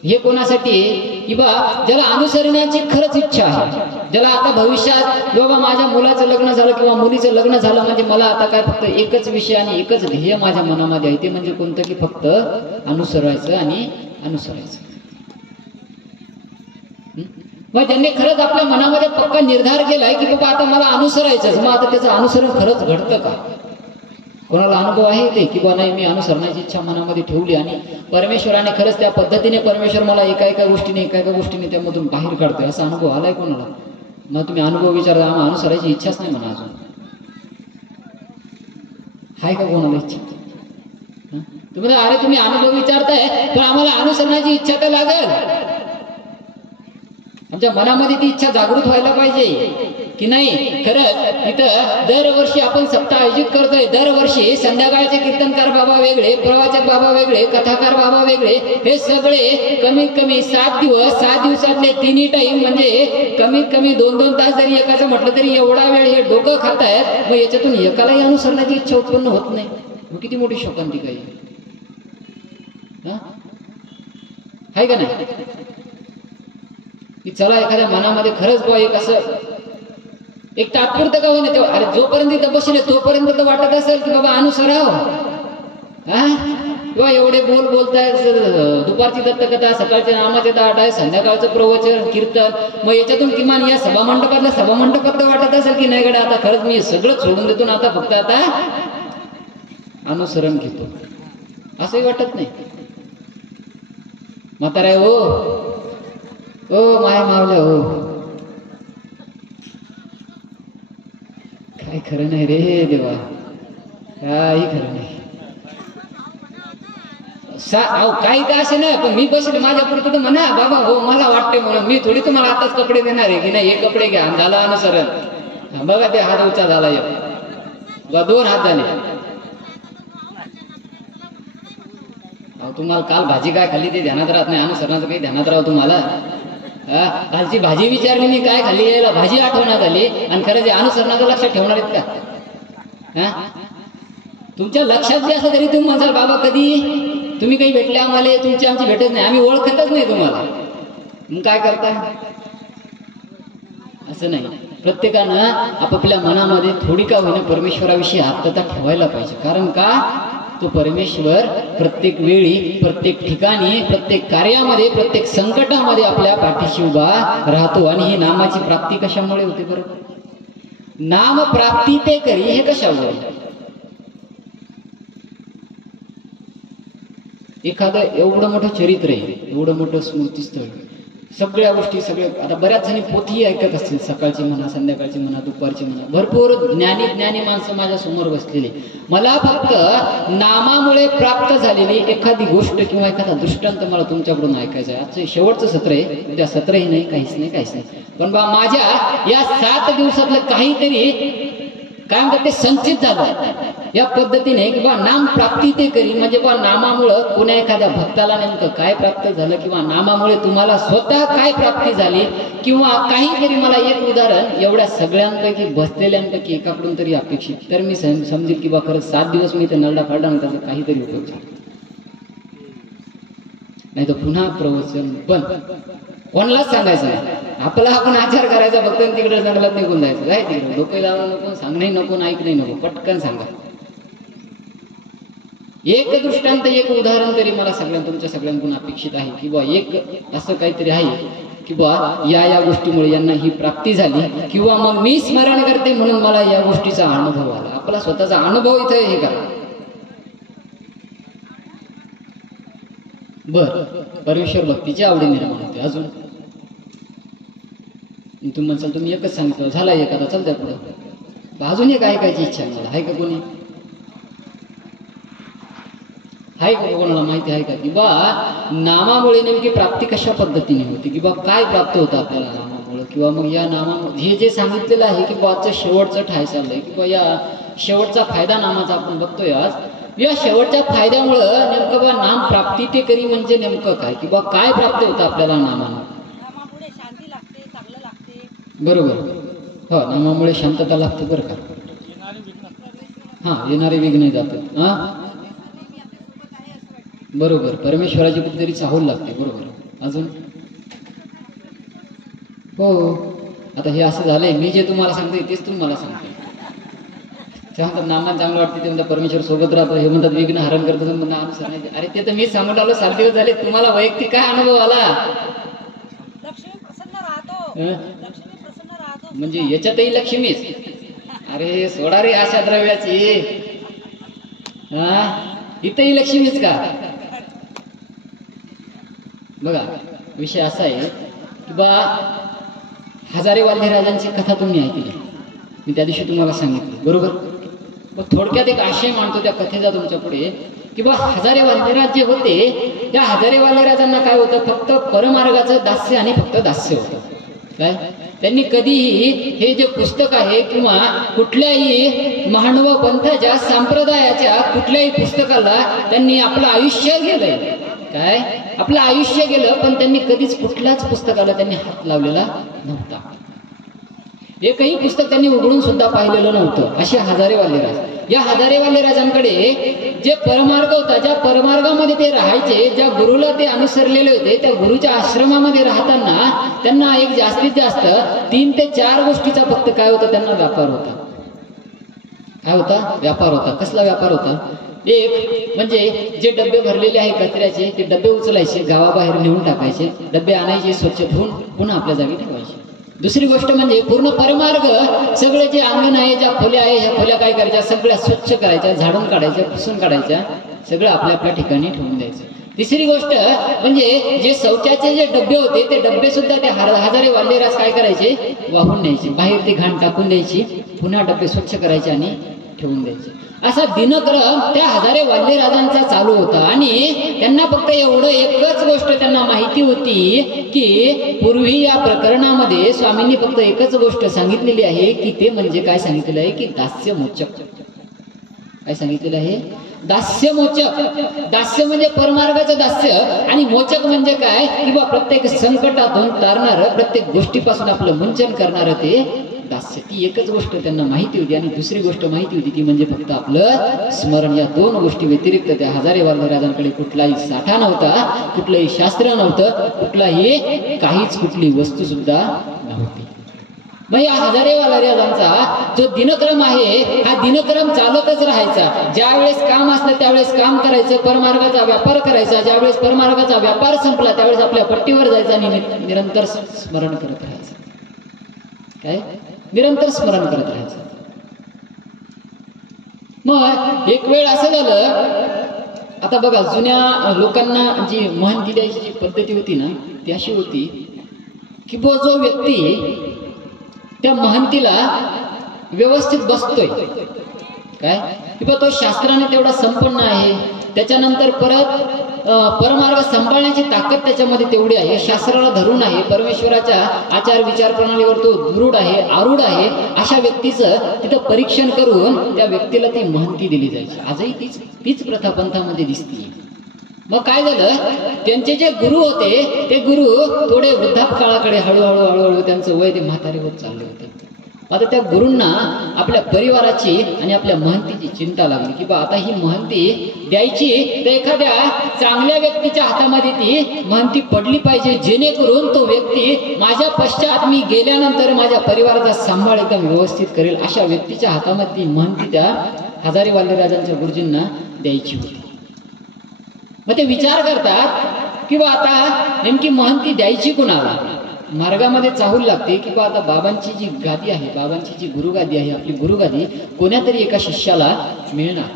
हे कोणासाठी की बा ज्याला अनुसरण्याची खरंच इच्छा आहे, ज्याला आता भविष्यात बाबा माझ्या मुलाचं लग्न झालं किंवा मुलीचं लग्न झालं म्हणजे मला आता काय फक्त एकच विषय आणि एकच ध्येय माझ्या मनामध्ये आहे, ते म्हणजे कोणतं की फक्त अनुसरायचं आणि अनुसरायचं. मग ज्यांनी खरंच आपल्या मनामध्ये पक्का निर्धार केलाय की बाबा आता मला अनुसरायचं, मग आता त्याचं अनुसरण खरंच घडतं का? कोणाला अनुभव आहे ते की बा नाही मी अनुसरण्याची इच्छा मनामध्ये ठेवली आणि परमेश्वराने खरंच त्या पद्धतीने परमेश्वर मला एका गोष्टीने त्यामधून बाहेर काढतोय, असा अनुभव आलाय कोणाला? मग तुम्ही अनुभव विचारता, आम्हाला अनुसरायची इच्छाच नाही म्हणा अजून. हाय का कोणाला इच्छा? तुम्ही अरे तुम्ही अनुभव विचारताय पण आम्हाला अनुसरण्याची इच्छा तर लागेल. आमच्या मनामध्ये ती इच्छा जागृत व्हायला पाहिजे की नाही. खरंच इथं दरवर्षी आपण सप्ताह आयोजित करतोय. दरवर्षी संध्याकाळचे कीर्तनकार बाबा वेगळे, प्रवाचक बाबा वेगळे, कथाकार बाबा वेगळे, हे सगळे कमीत कमी 7 दिवस, 7 दिवसातले 3 टाइम म्हणजे कमीत कमी 2-2 तास जरी एकाचं म्हटलं तरी एवढा वेळ हे डोकं खातायत. मग याच्यातून एकालाही अनुसरण्याची इच्छा उत्पन्न होत नाही. मग किती मोठी शोकांतिका आहे का नाही? की चला एखाद्या मनामध्ये खरंच बा एक असं एक तात्पुरतं का होईना तेव्हा, अरे जोपर्यंत इथं बसले तोपर्यंत तर वाटत असेल की बाबा अनुसराव. किंवा एवढे बोलताय, दुपारची दत्तकथा, सकाळचे नामाचे ताट आहे, संध्याकाळचं प्रवचन कीर्तन, मग याच्यातून किमान या सभामंडपात वाटत असेल की नाही गड्या आता खरंच मी सगळं सोडून देतो, आता फक्त आता अनुसरण घेतो, असंही वाटत नाही. म्हातारा ओ माय मावल्या हो, काय खरं नाही रे देवा, काही खरं नाही. काही काय असे नाही, पण मी बसले माझ्या पुरतं तर म्हणा बाबा हो मला वाटते म्हणून, मी थोडी तुम्हाला आताच कपडे देणार आहे की नाही, हे कपडे घ्या झालं अनुसरण. बघा ते हात उचा झाला, 2 हात झाले. तुम्हाला काल भाजी काय खाल्ली ते ध्यानात राहत नाही, अनुसरणाचं काही ध्यानात राहू तुम्हाला. कालची भाजी विचारली मी काय खाल्ली, यायला भाजी आठवण्यात आली आणि खरं जे अनुसरणाचं लक्षात ठेवणार आहेत का? तुमच्या लक्षात बी असं तरी तुम्ही म्हणसाल बाबा कधी तुम्ही काही भेटले आम्हाला, तुमची आमची भेटत नाही, आम्ही ओळखतच नाही तुम्हाला, मग काय करताय? असं नाही. प्रत्येकानं आपापल्या मनामध्ये थोडी का होईना परमेश्वराविषयी आत्मता ठेवायला पाहिजे. कारण का? तो परमेश्वर प्रत्येक वेळी, प्रत्येक ठिकाणी, प्रत्येक कार्यामध्ये, प्रत्येक संकटामध्ये आपल्या पाठीशी उभा राहतो. आणि ही नामाची प्राप्ती कशामुळे होते बरोबर? नाम प्राप्ती ते करी हे कशामुळे? एखादं एवढं मोठं चरित्र आहे, एवढं मोठं स्मृतीस्थळ, सगळ्या गोष्टी, सगळे आता बऱ्याच जणी पोथी ऐकत असतील, सकाळची म्हणा, संध्याकाळची म्हणा, दुपारची म्हणा, भरपूर ज्ञानी माणसं माझ्या समोर बसलेली. मला फक्त नामामुळे प्राप्त झालेली एखादी गोष्ट किंवा एखादा दृष्टांत मला तुमच्याकडून ऐकायचा आहे. आजचं शेवटचं सत्र आहे, उद्या सत्रही नाही, काहीच नाही. पण बा माझ्या या 7 दिवसातलं काहीतरी काय म्हणतात ते संचित झालं या पद्धतीने की बा नाम प्राप्ती ते करी, म्हणजे बा नामामुळं कोण्या एखाद्या भक्ताला नेमकं काय प्राप्त झालं किंवा नामामुळे तुम्हाला स्वतः काय प्राप्ती झाली किंवा काहीतरी. मला एक उदाहरण एवढ्या सगळ्यांपैकी बसलेल्यांपैकी एकाकडून तरी अपेक्षित, तर मी समजेल की बा खरंच 7 दिवस मी ते नरडा काढला आणि त्याचा काहीतरी उपयोग झाला. नाही तर पुन्हा प्रवचन पण कोणालाच सांगायचं नाही, आपला आपण आचार करायचा फक्त, तिकडे जंगलात निघून जायचं. काय तिकडे डोकं लावणं नको, सांगणंही नको, ऐकणंही नको, पटकन सांगा. एक दृष्टांत, एक उदाहरण तरी मला तुमच्या सगळ्यांकडून अपेक्षित आहे की बा एक असं काहीतरी आहे की बा या गोष्टीमुळे यांना ही प्राप्ती झाली किंवा मग मी स्मरण करते म्हणून मला या गोष्टीचा अनुभव आला. आपला स्वतःचा अनुभव इथं हे करा. बर, परमेश्वर भक्तीची आवडी निर्माण होते. अजून तुम्ही म्हणसाल तुम्ही एकच सांगितलं, झाला एखादा, चालतंय पुढे. अजून एक ऐकायची इच्छा आहे मला. आहे का कोणी? आहे का कोणाला माहिती आहे का की बा नामामुळे नेमकी प्राप्ती कशा पद्धतीने होती, की बा काय प्राप्त होतं आपल्याला नामामुळे, किंवा मग या नामामुळे हे जे सांगितलेलं आहे की बाचं शेवटचं ठाय चाललंय की बा या शेवटचा फायदा नामाचा आपण बघतोय आज. या शेवटच्या फायद्यामुळं नेमकं बा नाम प्राप्ती ते करी म्हणजे नेमकं काय, की बा काय प्राप्त होतं आपल्याला नामामुळे? बरोबर, हो, नामामुळे शांतता लागते बरं का. हा, येणारे विघ्न जातात. हा बरोबर, परमेश्वराची कुठेतरी चाहूल लागते. बरोबर. अजून हो, आता हे असं झालंय, मी जे तुम्हाला सांगते तेच तुम्ही मला सांगते. म्हणतात नामान चांगलं वाटते, ते म्हणतात परमेश्वर सोबत राहतो, हे म्हणतात विघ्न हरण करतो, म्हणतात अनुसर नाही. अरे ते तर मी सांगून आलो, 7 दिवस झाले. तुम्हाला वैयक्तिक काय अनुभव आला? म्हणजे याच्यातही लक्ष्मीच. अरे सोडा रे आशा द्रव्याची, इथंही लक्ष्मीच का? बघा, विषय असा आहे की बा हजारे वाल्हेराजांची कथा तुम्ही ऐकली, मी त्या दिवशी तुम्हाला सांगितली. बरोबर. मग थोडक्यात एक आशय मांडतो त्या कथेचा तुमच्या पुढे की बा हजारे वाल्हेराज जे होते, त्या हजारे वाल्हेराजांना काय होतं, फक्त परमार्गाचं दास्य आणि फक्त दास्य होतं. काय त्यांनी कधीही हे जे पुस्तक आहे किंवा कुठल्याही महानुभाव पंथाच्या संप्रदायाच्या कुठल्याही पुस्तकाला त्यांनी आपलं आयुष्य गेलंय, काय आपलं आयुष्य गेलं, पण त्यांनी कधीच कुठल्याच पुस्तकाला त्यांनी हात लावलेला नव्हता. एकही पुस्तक त्यांनी उघडून सुद्धा पाहिलेलं नव्हतं. असे हजारे वाल्हेराज. या हजारे वाल्हेराजांकडे जे परमार्ग होता, ज्या परमार्गामध्ये ते राहायचे, ज्या गुरुला ते अनुसरलेले होते, त्या गुरुच्या आश्रमामध्ये राहताना त्यांना एक जास्तीत जास्त 3 ते 4 गोष्टीचा फक्त काय होता, त्यांना व्यापार होता. काय होता? व्यापार होता. कसला व्यापार होता? एक म्हणजे जे डबे भरलेले आहे कचऱ्याचे, ते डबे उचलायचे, गावाबाहेर नेऊन टाकायचे, डबे आणायचे, स्वच्छ धुवून पुन्हा आपल्या जागी ठेवायचे. दुसरी गोष्ट म्हणजे पूर्ण परमार्ग, सगळे जे अंगण आहे, ज्या खोल्या आहे, ह्या खोल्या काय करायच्या, सगळ्या स्वच्छ करायच्या, झाडून काढायच्या, पुसून काढायच्या, सगळं आपल्या आपल्या ठिकाणी ठेवून द्यायचं. तिसरी गोष्ट म्हणजे जे शौचाचे जे डबे होते, ते डबे सुद्धा ते हजारे वाल्हेराज काय करायचे, वाहून न्यायचे, बाहेर ती घाण टाकून द्यायची, पुन्हा डबे स्वच्छ करायचे आणि ठेवून द्यायचे. असा दिनक्रम त्या हजारे वाल्हेराजांचा चालू होता. आणि त्यांना फक्त एवढं एकच गोष्ट त्यांना माहिती होती की पूर्वी या प्रकरणामध्ये स्वामींनी फक्त एकच गोष्ट सांगितलेली आहे की ते म्हणजे काय सांगितलेलं आहे की दास्य मोचक. काय सांगितलेलं आहे? दास्य मोचक. दास्य म्हणजे परमार्गाचं दास्य, आणि मोचक म्हणजे काय की बा प्रत्येक संकटातून तारणार, प्रत्येक गोष्टीपासून आपलं मुंचन करणार ते दास्य, ती एकच गोष्ट त्यांना माहिती होती. आणि दुसरी गोष्ट माहिती होती ती म्हणजे फक्त आपलं स्मरण. या दोन गोष्टी व्यतिरिक्त त्या हजारे वाल्हेराजांकडे कुठलाही साठा नव्हता, कुठलंही शास्त्र नव्हतं, कुठलाही कुठली वस्तू सुद्धा नव्हती. मग या हजारे वाल्हेराजांचा जो दिनक्रम आहे हा दिनक्रम चालतच राहायचा. ज्यावेळेस काम असलं त्यावेळेस काम करायचं, परमार्गाचा व्यापार करायचा. ज्यावेळेस परमार्गाचा व्यापार संपला त्यावेळेस आपल्या पट्टीवर जायचा आणि निरंतर स्मरण करत राहायचं. काय? निरंतर स्मरण करत राहायचं. मग एक वेळ असं झालं, आता बघा जुन्या लोकांना जी महंती द्यायची जी पद्धती होती ना ती अशी होती की जो व्यक्ती त्या महंतीला व्यवस्थित बसतोय, काय की तो शास्त्राने तेवढा संपन्न आहे, त्याच्यानंतर परत परमार्ग सांभाळण्याची ताकद त्याच्यामध्ये तेवढी आहे, शास्त्राला धरून आहे, परमेश्वराच्या आचार विचार प्रणालीवर तो दृढ आहे, आरूढ आहे, अशा व्यक्तीचं तिथं परीक्षण करून त्या व्यक्तीला ती महंती दिली जायची. आजही तीच प्रथा पंथामध्ये दिसते. मग काय झालं, त्यांचे जे गुरु होते ते गुरु थोडे वृद्धापकाळाकडे हळूहळू त्यांचं वय ते म्हातारे होत चालले होते. आता त्या गुरूंना आपल्या परिवाराची आणि आपल्या महंतीची चिंता लागली की बा आता ही महंती द्यायची तर एखाद्या चांगल्या व्यक्तीच्या हातामध्ये ती महंती पडली पाहिजे, जेणेकरून तो व्यक्ती माझ्या पश्चात मी गेल्यानंतर माझ्या परिवाराचा सांभाळ एकदम व्यवस्थित करेल, अशा व्यक्तीच्या हातामध्ये ती महंती त्या हजारे वाल्हेराजांच्या गुरुजींना द्यायची होती. मग ते विचार करतात की बा आता नेमकी महंती द्यायची कुणाला. मार्गामध्ये चाहूल लागते की बा आता बाबांची जी गादी आहे, बाबांची जी गुरुगादी आहे, आपली गुरुगादी कोण्यातरी एका शिष्याला मिळणार.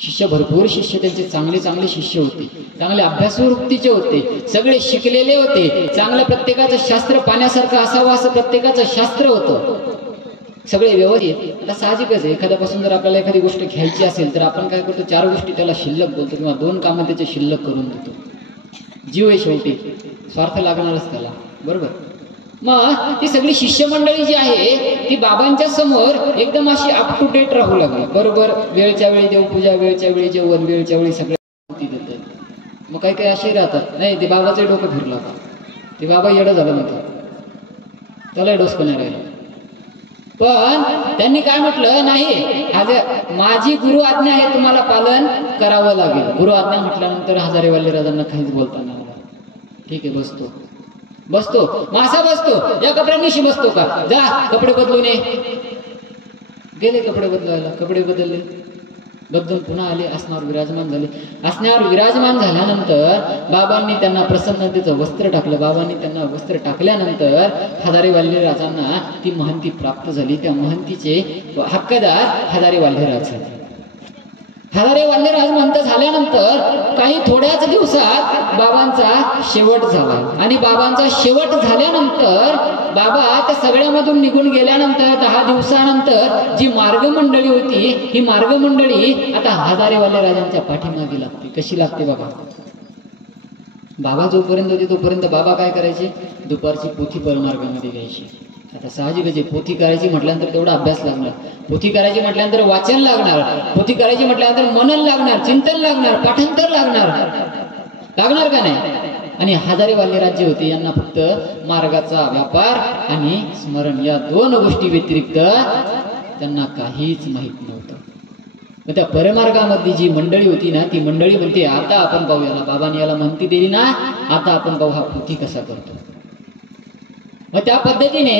शिष्य भरपूर शिष्य त्यांचे चांगले शिष्य होते, चांगले अभ्यासू वृत्तीचे होते, सगळे शिकलेले होते, चांगलं प्रत्येकाचं शास्त्र पाण्यासारखं असावं असं प्रत्येकाचं शास्त्र होतं, सगळे व्यवस्थित. आता साहजिकच आहे, एखाद्यापासून जर आपल्याला एखादी गोष्ट घ्यायची असेल तर आपण काय करतो, 4 गोष्टी त्याला शिल्लक बोलतो किंवा 2 कामं त्याचे शिल्लक करून देतो. जीव आहे शेवटी, स्वार्थ लागणारच त्याला, बरोबर. मग ती सगळी शिष्यमंडळी जी आहे ती बाबांच्या समोर एकदम अशी अप टू डेट राहू लागली. बरोबर वेळच्या वेळी देवपूजा, वेळच्या वेळी जेवण, वेळच्या वेळी सगळ्या देतात. मग काही असे राहतात, नाही ते बाबाचं डोकं फिरलं होतं, ते बाबा येडं झालं म्हणतात, त्याला डोसकं नाही राहिलं. पण त्यांनी काय म्हटलं, नाही माझी गुरु आज्ञा आहे, तुम्हाला पालन करावं लागेल. गुरु आज्ञा म्हटल्यानंतर हजारे वाल्हेराजांना काहीच बोलता नाही आलं. ठीक आहे, बसतो मासा बसतो, या कपड्यांनीशी बसतो का, जा कपडे बदलून ये. गेले कपडे बदलायला, कपडे बदलले, बदलून पुन्हा आले, आसनावर विराजमान झाले. आसनावर विराजमान झाल्यानंतर बाबांनी त्यांना प्रसन्नतेचं वस्त्र टाकलं. बाबांनी त्यांना वस्त्र टाकल्यानंतर हजारे वाल्हेराजांना ती महंती प्राप्त झाली. त्या महंतीचे हक्कदार हजारे वाल्हेराज झाले. हजारे वाल्हेराज महंत झाल्यानंतर काही थोड्याच दिवसात बाबांचा शेवट झाला. आणि बाबांचा शेवट झाल्यानंतर बाबा त्या सगळ्यामधून निघून गेल्यानंतर 10 दिवसानंतर जी मार्गमंडळी होती ही मार्गमंडळी आता हजारे वाल्हेराजांच्या पाठीमागे लागते. कशी लागते बाबा, बाबा जोपर्यंत होते तोपर्यंत बाबा काय करायचे, दुपारची पोथी परमार्गामध्ये घ्यायची. आता साहजिकच पोथी करायची म्हटल्यानंतर तेवढा अभ्यास लागणार, पोथी करायची म्हटल्यानंतर वाचन लागणार, पोथी करायची म्हटल्यानंतर मनन लागणार, चिंतन लागणार, पाठांतर लागणार का नाही. आणि हजारे वाल्हेराज जे होते यांना फक्त मार्गाचा व्यापार आणि स्मरण या 2 गोष्टी व्यतिरिक्त त्यांना काहीच माहित नव्हतं. मग त्या परमार्गामधली जी मंडळी होती ना ती मंडळी म्हणते, आता आपण पाहू, याला बाबांनी याला महंती दिली ना, आता आपण पाहू हा पोथी कसा करतो. मग त्या पद्धतीने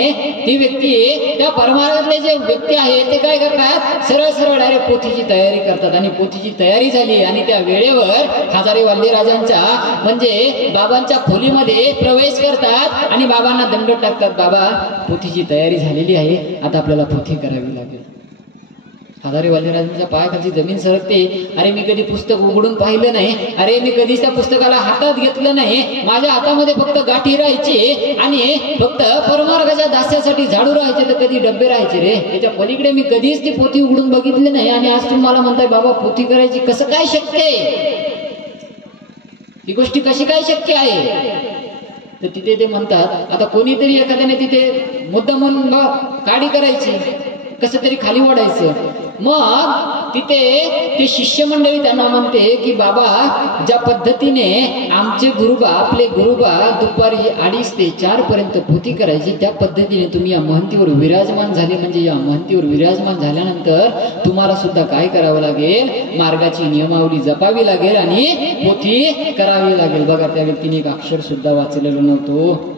ती व्यक्ती, त्या परमार्गातले जे व्यक्ती आहे ते काय करतात, सरळ डायरेक्ट पोथीची तयारी करतात. आणि पोथीची तयारी झाली आणि त्या वेळेवर हजारे वाल्हेराजांच्या म्हणजे बाबांच्या खोलीमध्ये प्रवेश करतात आणि बाबांना दंड टाकतात. बाबा पोथीची तयारी झालेली आहे, आता आपल्याला पोथी करावी लागेल. हजारे वाल्हेराजांच्या पायाखालची जमीन सरकते. अरे मी कधी पुस्तक उघडून पाहिलं नाही, अरे मी कधीच त्या पुस्तकाला हातात घेतलं नाही, माझ्या हातामध्ये फक्त गाठी राहायची आणि फक्त परमार्गाच्या दास्यासाठी झाडू राहायचे, तर कधी डब्बे राहायचे रे. त्याच्या पलीकडे मी कधीच ती पोथी उघडून बघितली नाही. आणि आज तुम्ही मला म्हणताय बाबा पोथी करायची, कसं काय शक्य आहे, ही गोष्टी कशी काय शक्य आहे. तर तिथे ते म्हणतात, आता कोणीतरी एखाद्याने तिथे मुद्दा म्हणून काडी करायची, कसं तरी खाली ओढायचं. मग तिथे ते शिष्य मंडळी त्यांना म्हणते की बाबा, ज्या पद्धतीने आमचे गुरुबा, आपले गुरुबा दुपारी 2:30 ते 4 पर्यंत पोथी करायची, त्या पद्धतीने तुम्ही या महंतीवर विराजमान झाले, म्हणजे या महंतीवर विराजमान झाल्यानंतर तुम्हाला सुद्धा काय करावं लागेल, मार्गाची नियमावली जपावी लागेल आणि पोथी करावी लागेल. बघा, त्या व्यक्तीने एक अक्षर सुद्धा वाचलेलं नव्हतं,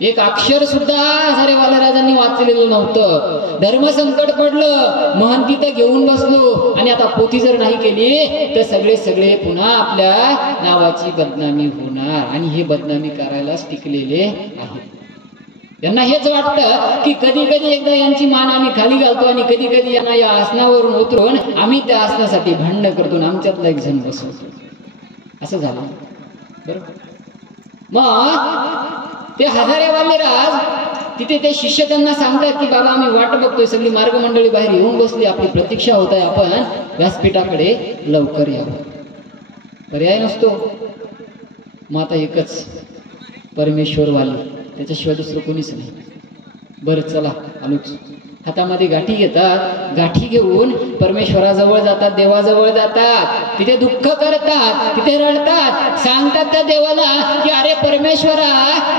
एक अक्षर सुद्धा हजारे वालेराजांनी वाचलेलं नव्हतं. धर्मसंकट पडलं, महंती तर घेऊन बसलो आणि आता पोथी जर नाही केली तर सगळे पुन्हा आपल्या नावाची बदनामी होणार, आणि हे बदनामी करायलाच टिकलेले आहेत. त्यांना हेच वाटतं की कधी कधी एकदा यांची मान आम्ही खाली घालतो आणि कधी कधी यांना या आसनावरून उतरून आम्ही त्या आसनासाठी भांडण करतो, आमच्यातला एक जण बसवतो. असं झालं बरोबर. मग ते हजारे वालेराज तिथे ते शिष्य त्यांना सांगतात की बाबा, आम्ही वाट बघतोय, सगळी मार्गमंडळी बाहेर येऊन बसली, आपली प्रतीक्षा होत आहे, आपण व्यासपीठाकडे लवकर यावं. पर्याय नसतो. मग आता एकच परमेश्वरवाली, त्याच्याशिवाय दुसरं कोणीच नाही. बरं चला आलोच. हातामध्ये गाठी घेतात, गाठी घेऊन परमेश्वराजवळ जातात, देवाजवळ जातात, तिथे दुःख करतात, तिथे रडतात, सांगतात त्या देवाला की अरे परमेश्वरा,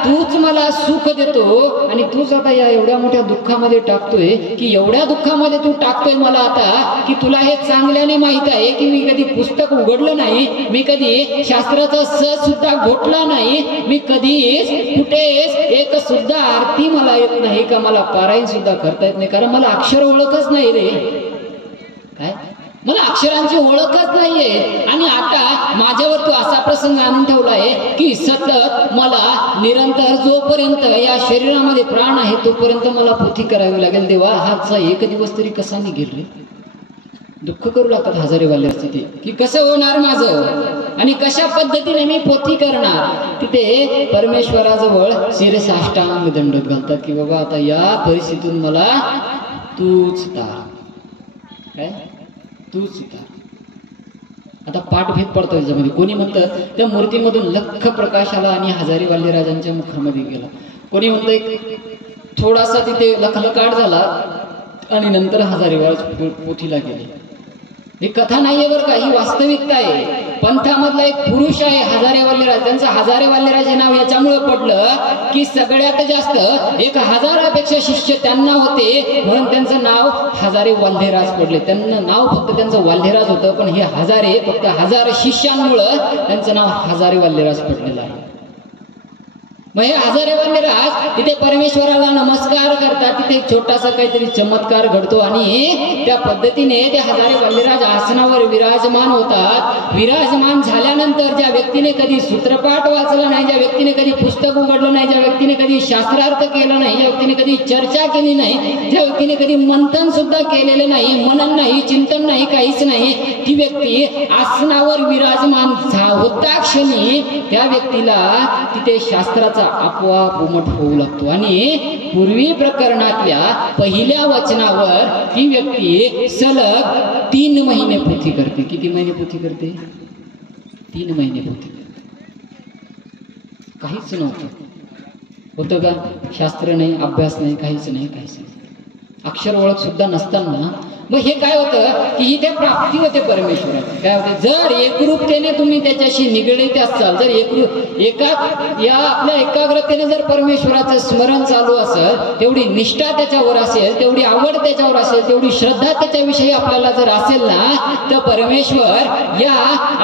तूच मला सुख देतो आणि तूच आता या एवढ्या मोठ्या दुःखामध्ये टाकतोय, की एवढ्या दुःखामध्ये तू टाकतोय मला आता, की तुला हे चांगल्याने माहित आहे की मी कधी पुस्तक उघडलं नाही, मी कधी शास्त्राचा स सुद्धा घोटला नाही, मी कधीच कुठेच एक सुद्धा आरती मला येत नाही, का मला पारायण सुद्धा करता येत नाही, कारण मला अक्षर ओळखच नाही रे. काय, मला अक्षरांची ओळखच नाहीये. आणि आता माझ्यावर तू असा प्रसंग आणून ठेवलाय की सतत मला निरंतर जोपर्यंत या शरीरामध्ये प्राण आहे तोपर्यंत मला पोथी करावी लागेल. देवा, हाचा एक दिवस तरी कसा निघेल रे. दुःख करू लागतात हजारे वाले तिथे की कसं होणार माझं आणि कशा पद्धतीने मी पोथी करणार. तिथे परमेश्वराजवळ शिरसाष्टांग दंडवत घालतात की बाबा, आता या परिस्थितीतून मला तूच तार, काय तूच तार. आता पाठभेद पडतो याच्यामध्ये. कोणी म्हणतं त्या मूर्तीमधून लख प्रकाश आला आणि हजारे वालेराजांच्या मुखामध्ये गेला. कोणी म्हणतं एक थोडासा तिथे लखलकाट झाला आणि नंतर हजारेवाल पोथीला गेले. ही कथा नाहीये बरं का, ही वास्तविकता आहे. पंथामधला एक पुरुष आहे हजारे वालेराज, त्यांचं हजारे वालेराज हे नाव याच्यामुळे पडलं की सगळ्यात जास्त 1000पेक्षा शिष्य त्यांना होते, म्हणून त्यांचं नाव हजारे वाल्हेराज पडले. त्यांना नाव फक्त त्यांचं वाल्हेराज होतं, पण हे हजारे फक्त 1000 शिष्यांमुळे त्यांचं नाव हजारे वाल्हेराज पडलेलं आहे. मग हे हजारे वालेराज तिथे परमेश्वराला नमस्कार करतात. तिथे एक छोटासा काहीतरी चमत्कार घडतो आणि त्या पद्धतीने ते हजारे वालेराज आसनावर विराजमान होतात. विराजमान झाल्यानंतर ज्या व्यक्तीने कधी सूत्रपाठ वाचला नाही, ज्या व्यक्तीने कधी पुस्तक उघडलं नाही, ज्या व्यक्तीने कधी शास्त्रार्थ केला नाही, ज्या व्यक्तीने कधी चर्चा केली नाही, ज्या व्यक्तीने कधी मंथन सुद्धा केलेलं नाही, मनन नाही, चिंतन नाही, काहीच नाही, ती व्यक्ती आसनावर विराजमान होता क्षणी त्या व्यक्तीला तिथे शास्त्राचा आपोआप उमट होऊ लागतो. आणि पूर्वी प्रकरणातल्या पहिल्या वचनावर ती व्यक्ती सलग 3 महिने पोथी करते. किती महिने पोथी करते? 3 महिने पोथी करते. काहीच नव्हतं होतं का, शास्त्र नाही, अभ्यास नाही, काहीच नाही, काहीच नाही, अक्षर ओळख सुद्धा नसताना मग हे काय होतं की इथे प्राप्ती होते परमेश्वराची. काय होते, जर एकरूपतेने तुम्ही त्याच्याशी निगडीत असाल, जर या आपल्या एकाग्रतेने जर परमेश्वराचं स्मरण चालू असेल, तेवढी निष्ठा त्याच्यावर असेल, तेवढी आवड त्याच्यावर असेल, तेवढी श्रद्धा त्याच्याविषयी आपल्याला जर असेल ना, तर परमेश्वर या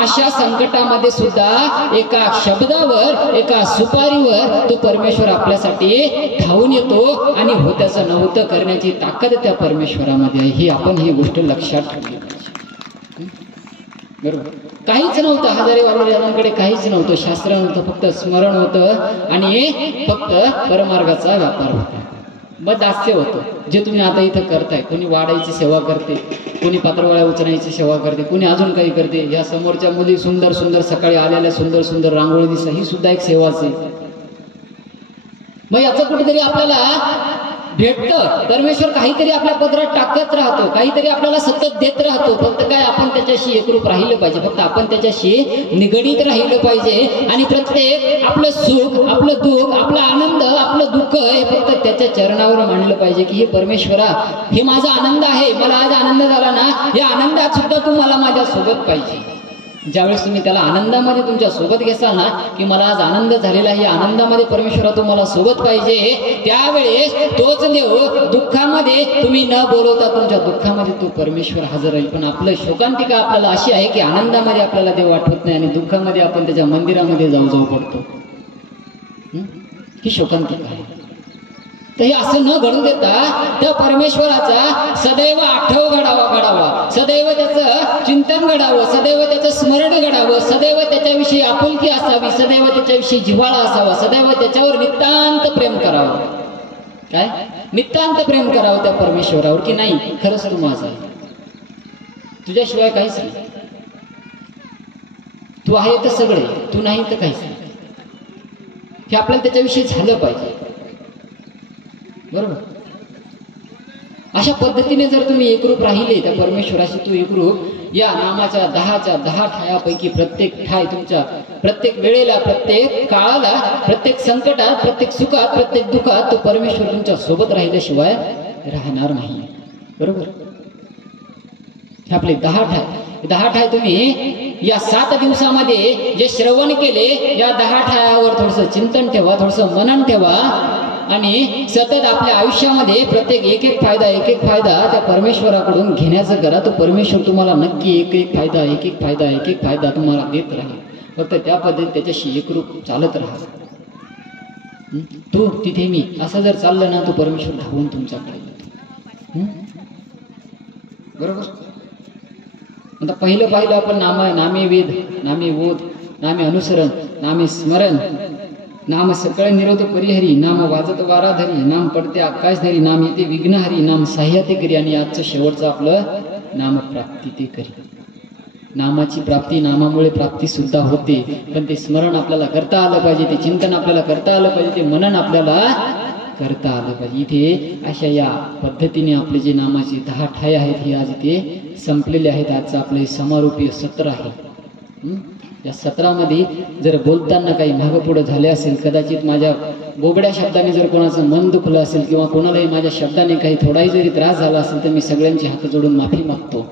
अशा संकटामध्ये सुद्धा एका शब्दावर, एका सुपारीवर तो परमेश्वर आपल्यासाठी धावून येतो आणि होत्याचं नव्हतं करण्याची ताकद त्या परमेश्वरामध्ये आहे. ही आपण ही गोष्ट लक्षात ठेवली पाहिजे. बरोबर. काहीच नव्हतं हजारे वालेराजांकडे, काहीच नव्हतं, शास्त्र नव्हतं, फक्त स्मरण होतं आणि फक्त परमार्गाचा व्यापार होता. मग दास्य होतं जे तुम्ही आता इथं करताय. कोणी वाढायची सेवा करते, कोणी पात्रवाळ्या उचलायची सेवा करते, कोणी अजून काही करते. या समोरच्या मुली सुंदर सुंदर सकाळी आलेल्या सुंदर सुंदर रांगोळी दिसत, ही सुद्धा एक सेवाच आहे. मग याचं कुठेतरी आपल्याला भेटतं. परमेश्वर काहीतरी आपल्या पदरात टाकत राहतो, काहीतरी आपल्याला सतत देत राहतो. फक्त काय आपण त्याच्याशी एकरूप राहिलं पाहिजे, फक्त आपण त्याच्याशी निगडीत राहिलं पाहिजे. आणि प्रत्येक आपलं सुख, आपलं दुःख, आपला आनंद, आपलं दुःख हे फक्त त्याच्या चरणावर मांडलं पाहिजे की हे परमेश्वरा, हे माझा आनंद आहे, मला आज आनंद झाला ना, या आनंदात सुद्धा तू मला माझ्या सोबत पाहिजे. ज्यावेळेस तुम्ही त्याला आनंदामध्ये तुमच्या सोबत घेसाल ना, की मला आज आनंद झालेला आहे, आनंदामध्ये परमेश्वरा तुम्हाला सोबत पाहिजे, त्यावेळेस तोच देव दुःखामध्ये तुम्ही न बोलवता तुमच्या दुःखामध्ये तो परमेश्वर हजर राहील. पण आपलं शोकांतिका आपल्याला अशी आहे की आनंदामध्ये आपल्याला देव आठवत नाही आणि दुःखामध्ये आपण त्याच्या मंदिरामध्ये जाऊ पडतो. ही शोकांतिका आहे. तर हे असं न घडू देता त्या परमेश्वराचा सदैव आठव घडावा, सदैव त्याचं चिंतन घडावं, सदैव त्याचं स्मरण घडावं, सदैव त्याच्याविषयी आपुलकी असावी, सदैव त्याच्याविषयी जिव्हाळा असावा, सदैव त्याच्यावर नितांत प्रेम करावं. काय नितांत प्रेम करावं त्या परमेश्वरावर, की नाही खरंच तू माझा आहे, तुझ्याशिवाय काहीच नाही, तू आहे तर सगळे, तू नाही तर काहीच नाही. हे आपल्याला त्याच्याविषयी झालं पाहिजे. बरोबर. अशा पद्धतीने जर तुम्ही एकरूप राहिले त्या परमेश्वराशी, तू एकरूप या नामाच्या 10 ठायापैकी प्रत्येक ठाय तुमच्या प्रत्येक वेळेला, प्रत्येक काळाला, प्रत्येक संकटात, प्रत्येक सुखात, प्रत्येक दुःखात तो परमेश्वर तुमच्या सोबत राहिल्याशिवाय राहणार नाही. बरोबर. हे आपले 10 ठाय तुम्ही या 7 दिवसामध्ये जे श्रवण केले, या 10 ठायावर थोडंसं चिंतन ठेवा, थोडंसं मनन ठेवा आणि सतत आपल्या आयुष्यामध्ये प्रत्येक एक एक फायदा त्या परमेश्वराकडून घेण्याचं करा. तो परमेश्वर तुम्हाला नक्की एक एक फायदा तुम्हाला देत राहील. फक्त त्या पद्धतीने त्याच्याशी एकरूप चालत राहा. तू तिथे मी असं जर चाललं ना, तो परमेश्वर धावून तुमच्याकडे येतो. बरोबर. आता पहिलं आपण नामे वेद, नामे बोध, नामे अनुसरण, नामे स्मरण, नाम सकळ निरोध परिहरी, नाम वाजत वाराधरी, नाम पडते आकाशधरी, नाम येते विघ्नहरी, नाम साह्याते करी. आणि आजचं शेवटचं आपलं नाम प्राप्ती ते करी. नामाची प्राप्ती, नामामुळे प्राप्ती सुद्धा होते, पण ते स्मरण आपल्याला करता आलं पाहिजे, ते चिंतन आपल्याला करता आलं पाहिजे, ते मनन आपल्याला करता आलं पाहिजे. इथे अशा या पद्धतीने आपले जे नामाचे 10 ठाय आहेत हे आज इथे संपलेले आहेत. आजचं आपले समारोपीय सत्र आहे. या सत्रामध्ये जर बोलताना काही मागं पुढे झाले असेल, कदाचित माझ्या बोबड्या शब्दाने जर कोणाचं मन दुखलं असेल किंवा कोणालाही माझ्या शब्दाने काही थोडाही जरी त्रास झाला असेल, तर मी सगळ्यांची हात जोडून माफी मागतो.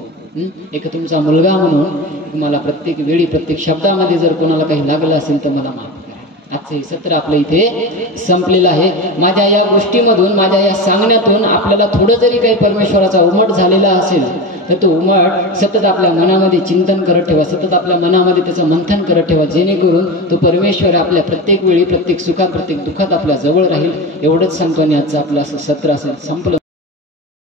एक तुमचा मुलगा म्हणून तुम्हाला प्रत्येक वेळी प्रत्येक शब्दामध्ये जर कोणाला काही लागलं असेल तर मला माफ करा. आजचे सत्र आपलं इथे संपलेलं आहे. माझ्या या गोष्टीमधून, माझ्या या सांगण्यातून आपल्याला थोडं जरी काही परमेश्वराचा उमट झालेला असेल तर तो उमट सतत आपल्या मनामध्ये चिंतन करत ठेवा, सतत आपल्या मनामध्ये त्याचं मंथन करत ठेवा, जेणेकरून तो परमेश्वर आपल्या प्रत्येक वेळी, प्रत्येक सुखात, प्रत्येक दुःखात आपल्या जवळ राहील. एवढंच सांगतो आणि आजचं आपलं असं सत्र असेल संपलं.